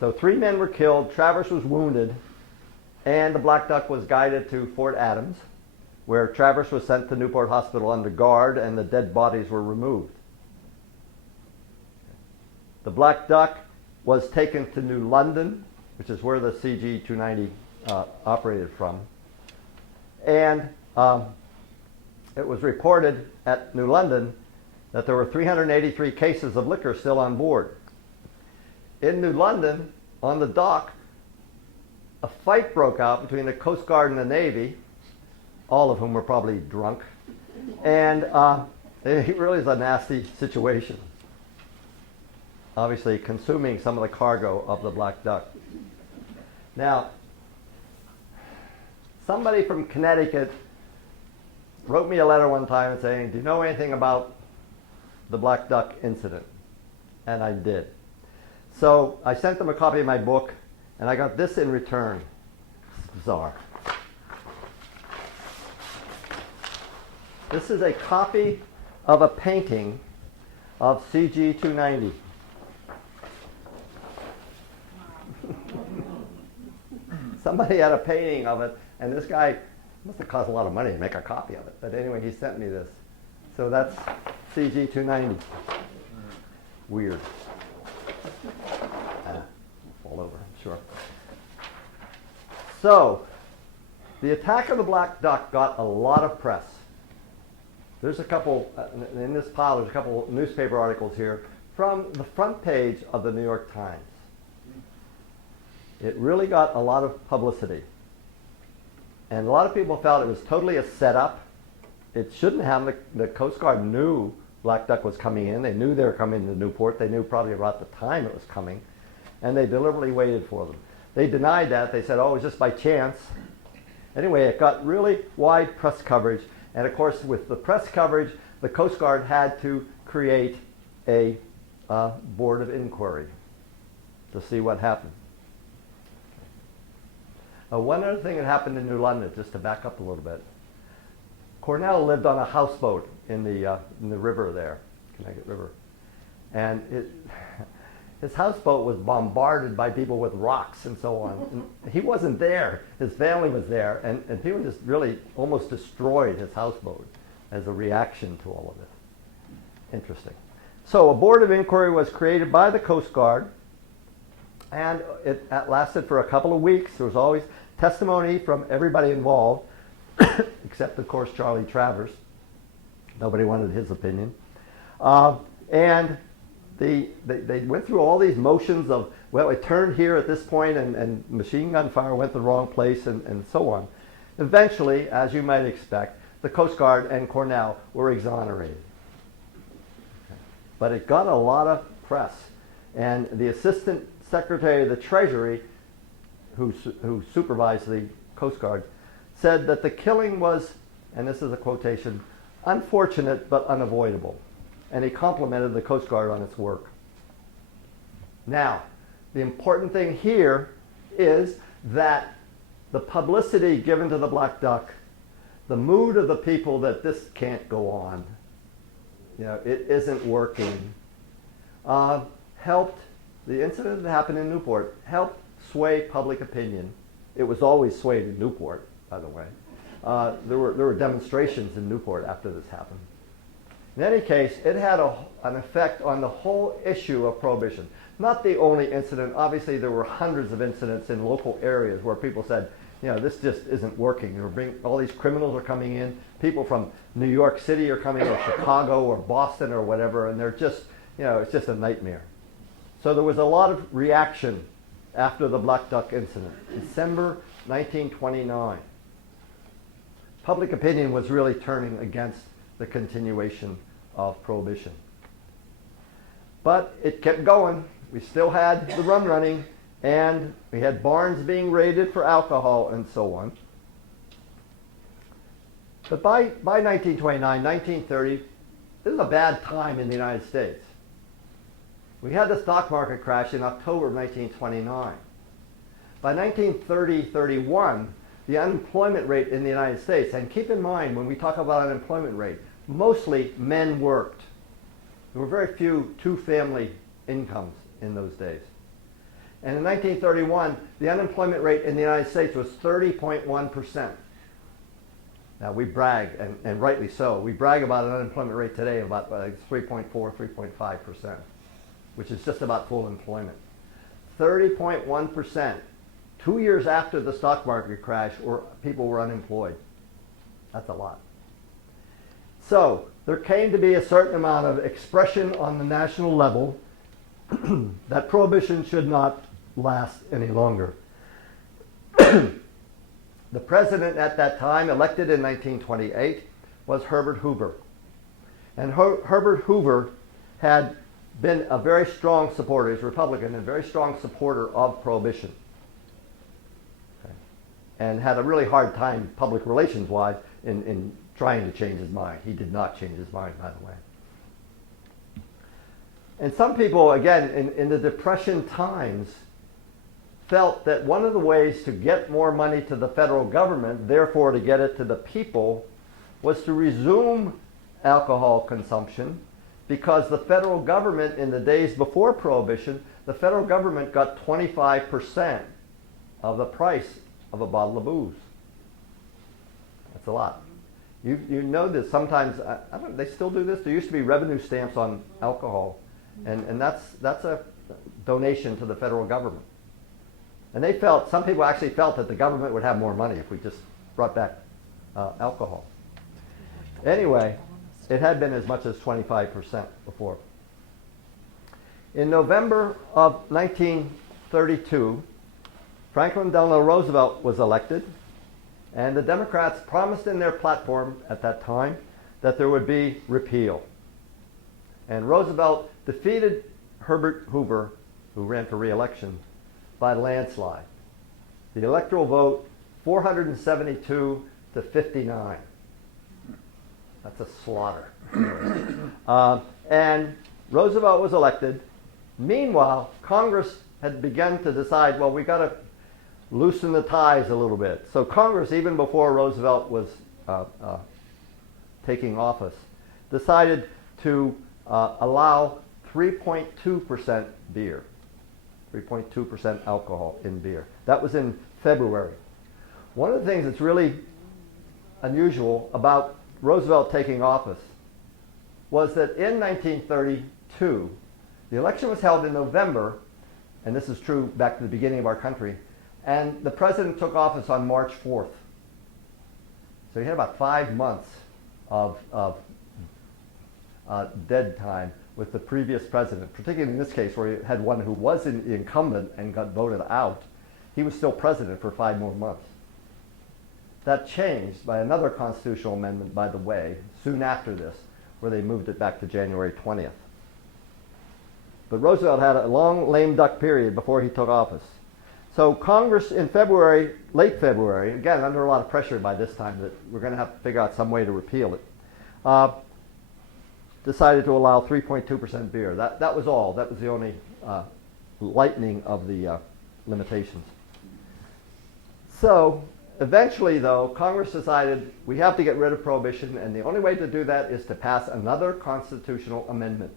So 3 men were killed, Travers was wounded, and the black duck was guided to Fort Adams, where Travers was sent to Newport Hospital under guard and the dead bodies were removed. The black duck was taken to New London, which is where the CG-290 operated from. And it was reported at New London that there were 383 cases of liquor still on board. In New London, on the dock, a fight broke out between the Coast Guard and the Navy, all of whom were probably drunk. And it really is a nasty situation. Obviously consuming some of the cargo of the black duck. Now, somebody from Connecticut wrote me a letter one time saying, do you know anything about the black duck incident? And I did. So I sent them a copy of my book, and I got this in return. It's bizarre. This is a copy of a painting of CG 290. Somebody had a painting of it, and this guy must have cost a lot of money to make a copy of it. But anyway, he sent me this. So that's CG 290. Weird. Fall over, I'm sure. So, the attack of the Black Duck got a lot of press. There's a couple, in this pile, there's a couple newspaper articles here from the front page of the New York Times. It really got a lot of publicity. And a lot of people felt it was totally a setup. It shouldn't have. The Coast Guard knew Black Duck was coming in. They knew they were coming to Newport. They knew probably about the time it was coming. And they deliberately waited for them. They denied that. They said, oh, it was just by chance. Anyway, it got really wide press coverage. And of course, with the press coverage, the Coast Guard had to create a board of inquiry to see what happened. One other thing that happened in New London, just to back up a little bit. Cornell lived on a houseboat in the river there, Connecticut River. And his houseboat was bombarded by people with rocks and so on. And he wasn't there. His family was there. And people just really almost destroyed his houseboat as a reaction to all of it. Interesting. So a board of inquiry was created by the Coast Guard. And it lasted for a couple of weeks. There was always testimony from everybody involved, except, of course, Charlie Travers. Nobody wanted his opinion. And they went through all these motions of, well, it turned here at this point, and machine gun fire went the wrong place, and so on. Eventually, as you might expect, the Coast Guard and Cornell were exonerated. But it got a lot of press. And the Assistant Secretary of the Treasury, who supervised the Coast Guard, said that the killing was, and this is a quotation, unfortunate but unavoidable. And he complimented the Coast Guard on its work. Now, the important thing here is that the publicity given to the Black Duck, the mood of the people that this can't go on, it isn't working, helped. The incident that happened in Newport helped sway public opinion. It was always swayed in Newport, by the way. There were demonstrations in Newport after this happened. In any case, it had an effect on the whole issue of prohibition. Not the only incident. Obviously, there were hundreds of incidents in local areas where people said, this just isn't working. All these criminals are coming in. People from New York City are coming, or Chicago, or Boston, or whatever, and they're just, it's just a nightmare. So there was a lot of reaction after the Black Duck incident. December 1929. Public opinion was really turning against the continuation of Prohibition. But it kept going. We still had the rum running, and we had barns being raided for alcohol and so on. But by 1929, 1930, this is a bad time in the United States. We had the stock market crash in October of 1929. By 1930-31, the unemployment rate in the United States, and keep in mind when we talk about unemployment rate, mostly men worked. There were very few two-family incomes in those days. And in 1931, the unemployment rate in the United States was 30.1%. Now we brag, and rightly so, we brag about an unemployment rate today of about 3.4, 3.5%. Which is just about full employment. 30.1%. 2 years after the stock market crash, people were unemployed. That's a lot. So there came to be a certain amount of expression on the national level that prohibition should not last any longer. The president at that time, elected in 1928, was Herbert Hoover. And Herbert Hoover had been a very strong supporter, he's a Republican, and a very strong supporter of Prohibition. Okay. And had a really hard time, public relations-wise, in trying to change his mind. He did not change his mind, by the way. And some people, again, in the Depression times, felt that one of the ways to get more money to the federal government, therefore to get it to the people, was to resume alcohol consumption because the federal government, in the days before Prohibition, the federal government got 25% of the price of a bottle of booze. That's a lot. You know this. Sometimes, I don't, they still do this. There used to be revenue stamps on alcohol, and that's a donation to the federal government. And they felt, some people actually felt that the government would have more money if we just brought back alcohol. Anyway, it had been as much as 25% before. In November of 1932, Franklin Delano Roosevelt was elected, and the Democrats promised in their platform at that time that there would be repeal. And Roosevelt defeated Herbert Hoover, who ran for re-election, by landslide. The electoral vote, 472 to 59. That's a slaughter. And Roosevelt was elected. Meanwhile, Congress had begun to decide, well, we got to loosen the ties a little bit. So Congress, even before Roosevelt was taking office, decided to allow 3.2% beer, 3.2% alcohol in beer. That was in February. One of the things that's really unusual about Roosevelt taking office was that in 1932, the election was held in November, and this is true back to the beginning of our country, and the president took office on March 4th. So he had about 5 months of dead time with the previous president, particularly in this case where he had one who was the incumbent and got voted out. He was still president for 5 more months. That changed by another constitutional amendment, by the way, soon after this, where they moved it back to January 20th. But Roosevelt had a long lame duck period before he took office. So Congress in February, late February, again under a lot of pressure by this time that we're going to have to figure out some way to repeal it, decided to allow 3.2% beer. That was all. That was the only lightening of the limitations. So eventually, though, Congress decided we have to get rid of Prohibition, and the only way to do that is to pass another constitutional amendment.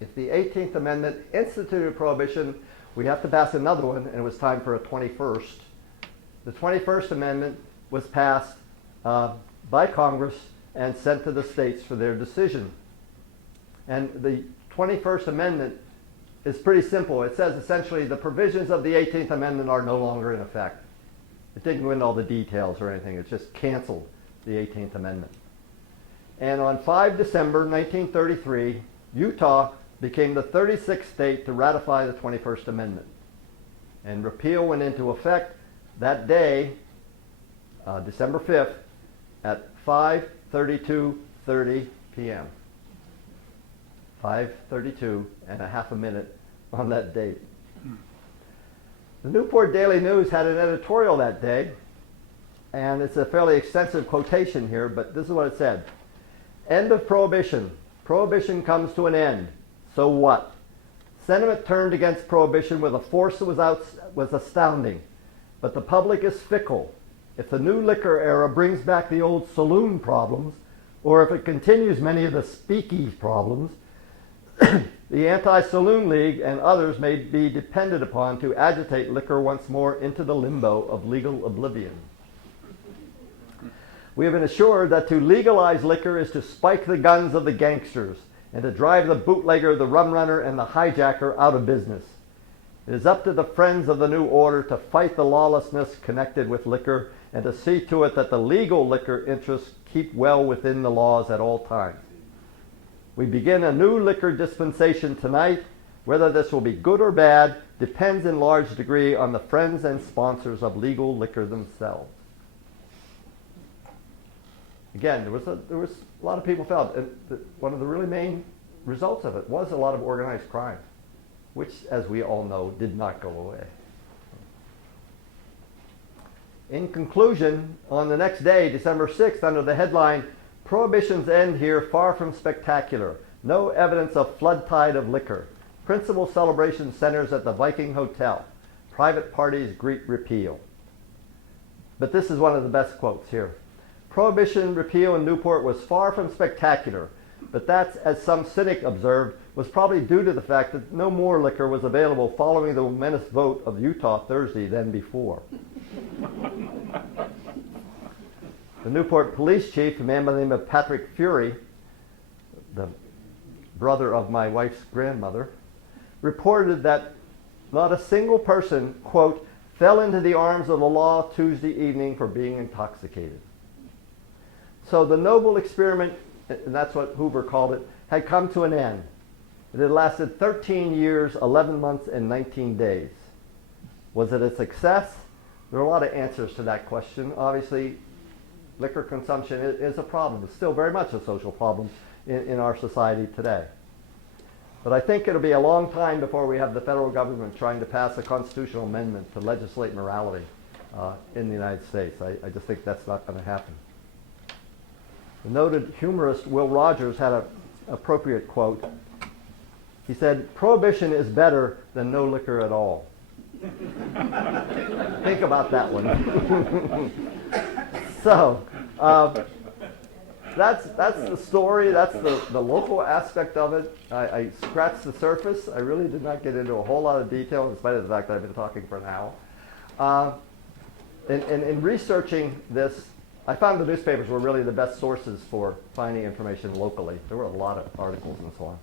If the 18th Amendment instituted Prohibition, we have to pass another one, and it was time for a 21st. The 21st Amendment was passed by Congress and sent to the states for their decision. And the 21st Amendment is pretty simple. It says essentially the provisions of the 18th Amendment are no longer in effect. It didn't go into all the details or anything. It just canceled the 18th Amendment. And on 5 December 1933, Utah became the 36th state to ratify the 21st Amendment. And repeal went into effect that day, December 5th, at 5:32:30 p.m. 5:32 and a half a minute on that date. The Newport Daily News had an editorial that day, and it's a fairly extensive quotation here, but this is what it said. End of Prohibition. Prohibition comes to an end. So what? Sentiment turned against Prohibition with a force that was astounding. But the public is fickle. If the new liquor era brings back the old saloon problems, or if it continues many of the speakeasy problems, the Anti-Saloon League and others may be depended upon to agitate liquor once more into the limbo of legal oblivion. We have been assured that to legalize liquor is to spike the guns of the gangsters and to drive the bootlegger, the rum runner, and the hijacker out of business. It is up to the friends of the new order to fight the lawlessness connected with liquor and to see to it that the legal liquor interests keep well within the laws at all times. We begin a new liquor dispensation tonight. Whether this will be good or bad depends in large degree on the friends and sponsors of legal liquor themselves. Again, there was a lot of people felt that one of the really main results of it was a lot of organized crime, which, as we all know, did not go away. In conclusion, on the next day, December 6th, under the headline, Prohibition's End Here Far From Spectacular, No Evidence of Flood Tide of Liquor, Principal Celebration Centers at the Viking Hotel, Private Parties Greet Repeal. But this is one of the best quotes here. Prohibition repeal in Newport was far from spectacular, but that, as some cynic observed, was probably due to the fact that no more liquor was available following the momentous vote of Utah Thursday than before. The Newport police chief, a man by the name of Patrick Fury, the brother of my wife's grandmother, reported that not a single person, quote, fell into the arms of the law Tuesday evening for being intoxicated. So the noble experiment, and that's what Hoover called it, had come to an end. It had lasted 13 years, 11 months, and 19 days. Was it a success? There are a lot of answers to that question. Obviously, liquor consumption is a problem. It's still very much a social problem in our society today. But I think it'll be a long time before we have the federal government trying to pass a constitutional amendment to legislate morality in the United States. I just think that's not going to happen. The noted humorist Will Rogers had an appropriate quote. He said, "Prohibition is better than no liquor at all." Think about that one. So, that's the story. That's the local aspect of it. I scratched the surface. I really did not get into a whole lot of detail, in spite of the fact that I've been talking for an hour. In researching this, I found the newspapers were really the best sources for finding information locally. There were a lot of articles and so on.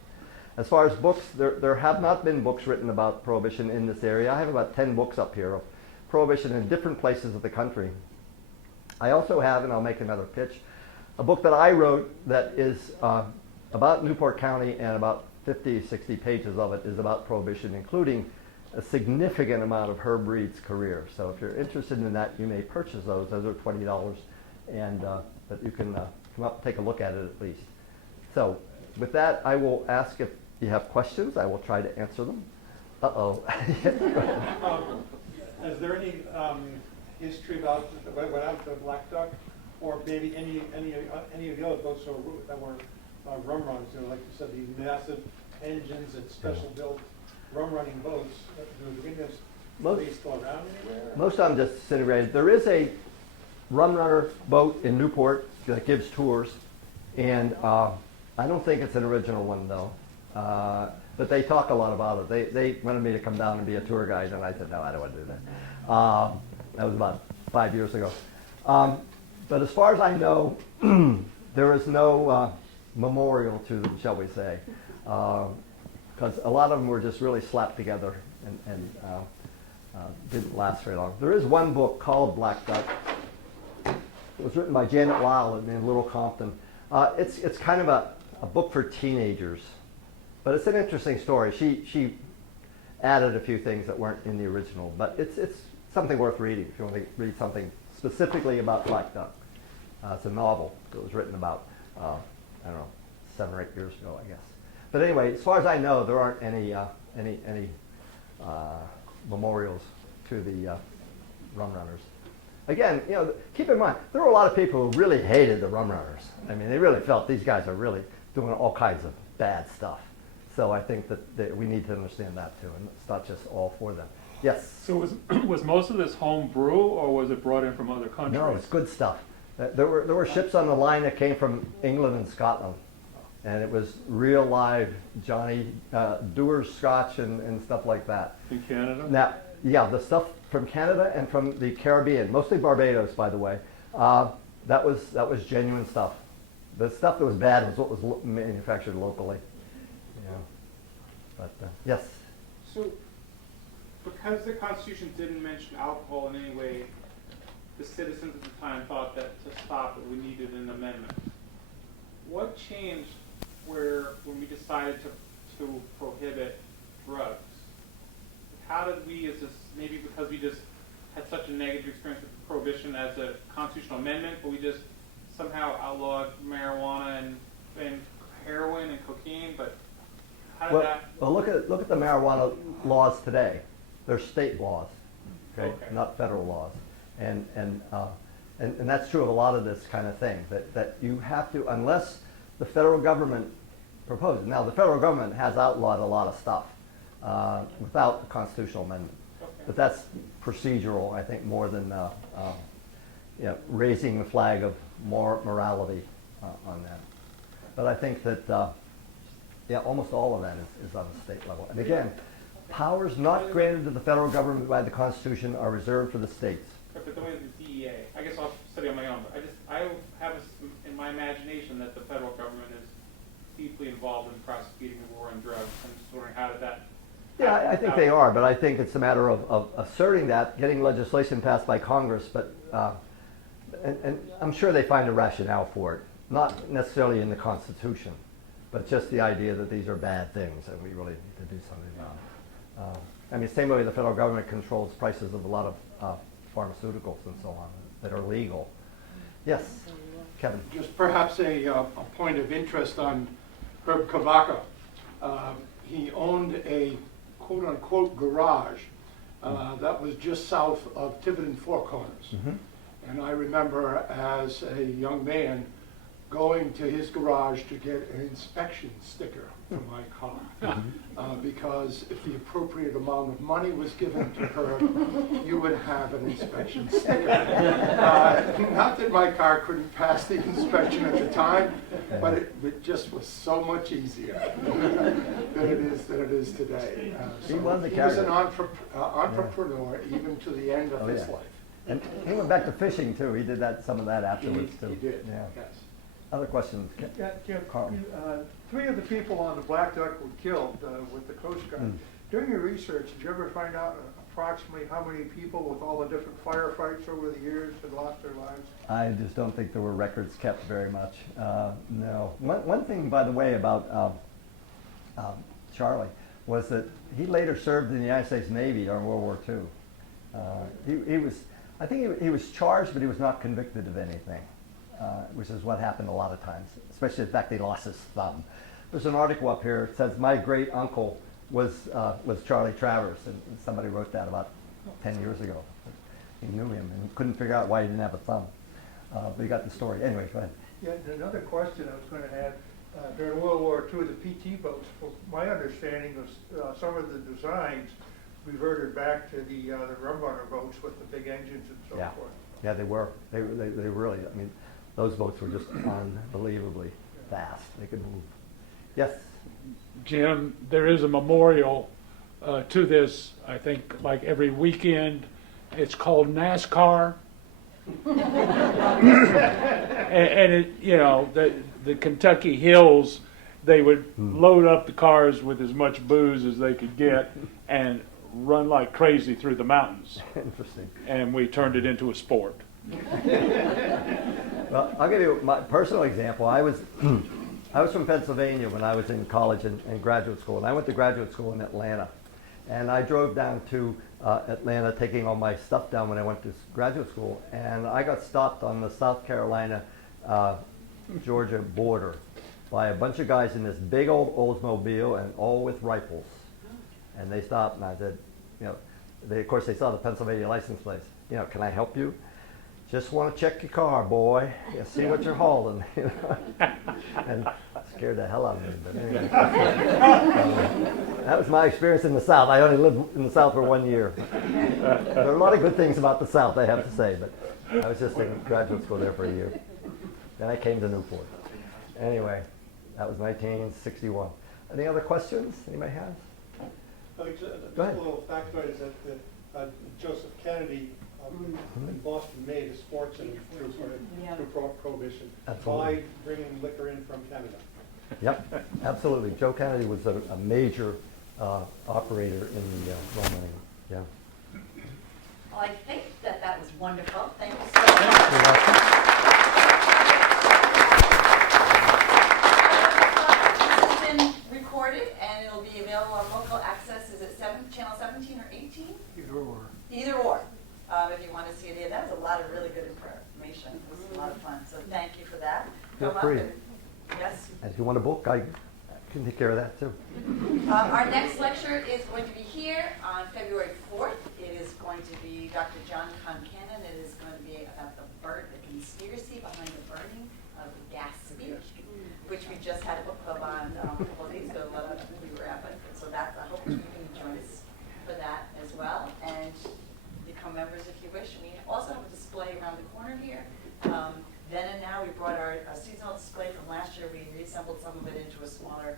As far as books, there have not been books written about Prohibition in this area. I have about 10 books up here of Prohibition in different places of the country. I also have, and I'll make another pitch, a book that I wrote that is about Newport County, and about 50, 60 pages of it is about Prohibition, including a significant amount of Herb Reed's career. So if you're interested in that, you may purchase those. Those are $20, and but you can come up and take a look at it at least. So with that, I will ask if you have questions. I will try to answer them. Uh-oh. Is there any history about what happened to the Black Duck, or maybe any of the other boats that were rum runners? You know, like you said, these massive engines and special built rum running boats. Are they still around anywhere? Most of them just disintegrated. There is a rum runner boat in Newport that gives tours, and I don't think it's an original one though. But they talk a lot about it. They wanted me to come down and be a tour guide, and I said, no, I don't want to do that. That was about 5 years ago. But as far as I know, there is no memorial to them, shall we say, because a lot of them were just really slapped together and didn't last very long. There is one book called Black Duck. It was written by Janet Lyle in Little Compton. It's kind of a book for teenagers, but it's an interesting story. She added a few things that weren't in the original, but it's something worth reading if you want to read something specifically about Black Duck. It's a novel that was written about, I don't know, 7 or 8 years ago, I guess. But anyway, as far as I know, there aren't any memorials to the rum runners. Again, you know, keep in mind, there were a lot of people who really hated the rum runners. I mean, they really felt these guys are really doing all kinds of bad stuff. So I think that we need to understand that too, and it's not just all for them. Yes? So was most of this home brew, or was it brought in from other countries? No, it's good stuff. There were ships on the line that came from England and Scotland, and it was real live Johnny Dewar's Scotch and stuff like that. In Canada? Now, yeah, the stuff from Canada and from the Caribbean, mostly Barbados, by the way. That was genuine stuff. The stuff that was bad was what was manufactured locally. Yeah. But yes. So, because the Constitution didn't mention alcohol in any way, the citizens at the time thought that to stop it, we needed an amendment. What changed when we decided to prohibit drugs? How did we, maybe because we just had such a negative experience with Prohibition as a constitutional amendment, but we just somehow outlawed marijuana and heroin and cocaine, but how did that? Well, look at the marijuana laws today. They're state laws, okay? Not federal laws, and that's true of a lot of this kind of thing. That you have to, unless the federal government proposes. Now, the federal government has outlawed a lot of stuff without a constitutional amendment, but that's procedural, I think, more than raising the flag of more morality on that. But I think that, yeah, almost all of that is on the state level. And again, powers not granted to the federal government by the Constitution are reserved for the states. But the way the DEA, I guess I'll study on my own, but I have in my imagination that the federal government is deeply involved in prosecuting the war on drugs. I'm just wondering how did that Yeah, I think they are, but I think it's a matter of asserting that, getting legislation passed by Congress, but and I'm sure they find a rationale for it, not necessarily in the Constitution, but just the idea that these are bad things and we really need to do something about it. I mean, same way the federal government controls prices of a lot of pharmaceuticals and so on that are legal. Yes, Kevin. Just perhaps a point of interest on Herb Kavaka. He owned a quote-unquote garage that was just south of Tiverton Four Corners. Mm-hmm. And I remember as a young man going to his garage to get an inspection sticker for my car. Because if the appropriate amount of money was given to her, you would have an inspection sticker. Not that my car couldn't pass the inspection at the time, but it just was so much easier than it is today. He was a he was an character. entrepreneur even to the end of his life. And he went back to fishing too. He did some of that afterwards too. He did, Yeah. yes. Other questions? Yeah, Jim, Carl. 3 of the people on the Black Duck were killed with the Coast Guard. During your research, did you ever find out approximately how many people with all the different firefights over the years had lost their lives? I just don't think there were records kept very much. No. One thing, by the way, about Charlie was that he later served in the United States Navy during World War II. I think he was charged, but he was not convicted of anything, which is what happened a lot of times, especially the fact he lost his thumb. There's an article up here that says, my great uncle was Charlie Travers, and somebody wrote that about 10 years ago. He knew him and couldn't figure out why he didn't have a thumb. But he got the story. Anyway, go ahead. Yeah, and another question I was going to add, during World War II, the PT boats, from my understanding of some of the designs reverted back to the rum runner boats with the big engines and so forth. Yeah, they were. They really, I mean, those boats were just unbelievably fast. They could move. Yes? Jim, there is a memorial to this, I think, like every weekend. It's called NASCAR. and it, you know, the Kentucky hills, they would load up the cars with as much booze as they could get and run like crazy through the mountains. Interesting. And we turned it into a sport. Well, I'll give you my personal example. I was from Pennsylvania when I was in college and graduate school, and I went to graduate school in Atlanta. And I drove down to Atlanta, taking all my stuff down when I went to graduate school, and I got stopped on the South Carolina, Georgia border by a bunch of guys in this big old Oldsmobile, and all with rifles. And they stopped, and I said, you know, of course they saw the Pennsylvania license plates. You know, can I help you? Just want to check your car, boy. Yeah, see what you're hauling. You know? And scared the hell out of me. But anyway, that was my experience in the South. I only lived in the South for 1 year. There are a lot of good things about the South, I have to say, but I was just in graduate school there for a year. Then I came to Newport. Anyway, that was 1961. Any other questions anybody has? Just Go ahead. a little factoid is that Joseph Kennedy in Boston made his fortune through Prohibition Absolutely. by bringing liquor in from Canada. Yep, absolutely. Joe Kennedy was a major operator in the rum running. Yeah. Well, I think that was wonderful. Thank you so much. You're welcome. This has been recorded and it'll be available on local access. Is it channel 17 or 18? Either or. Either or. If you want to see it, that was a lot of really good information. It was a lot of fun. So thank you for that. Feel Come up free. and- Yes. And if you want a book, I can take care of that too. Our next lecture is going to be here on February 4th. It is going to be Dr. John Concannon. It is going to be about the conspiracy behind the burning of the gas leak, which we just had a book club on a couple of days ago. We were at it. So I hope you can join us for that as well and become members if you wish. We also have a display around the corner here. Then and now. seasonal display from last year. We reassembled some of it into a smaller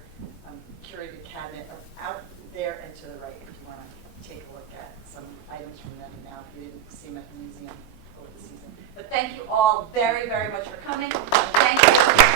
curated cabinet out there and to the right if you want to take a look at some items from them now if you didn't see them at the museum over the season. But thank you all very, very much for coming. Thank you.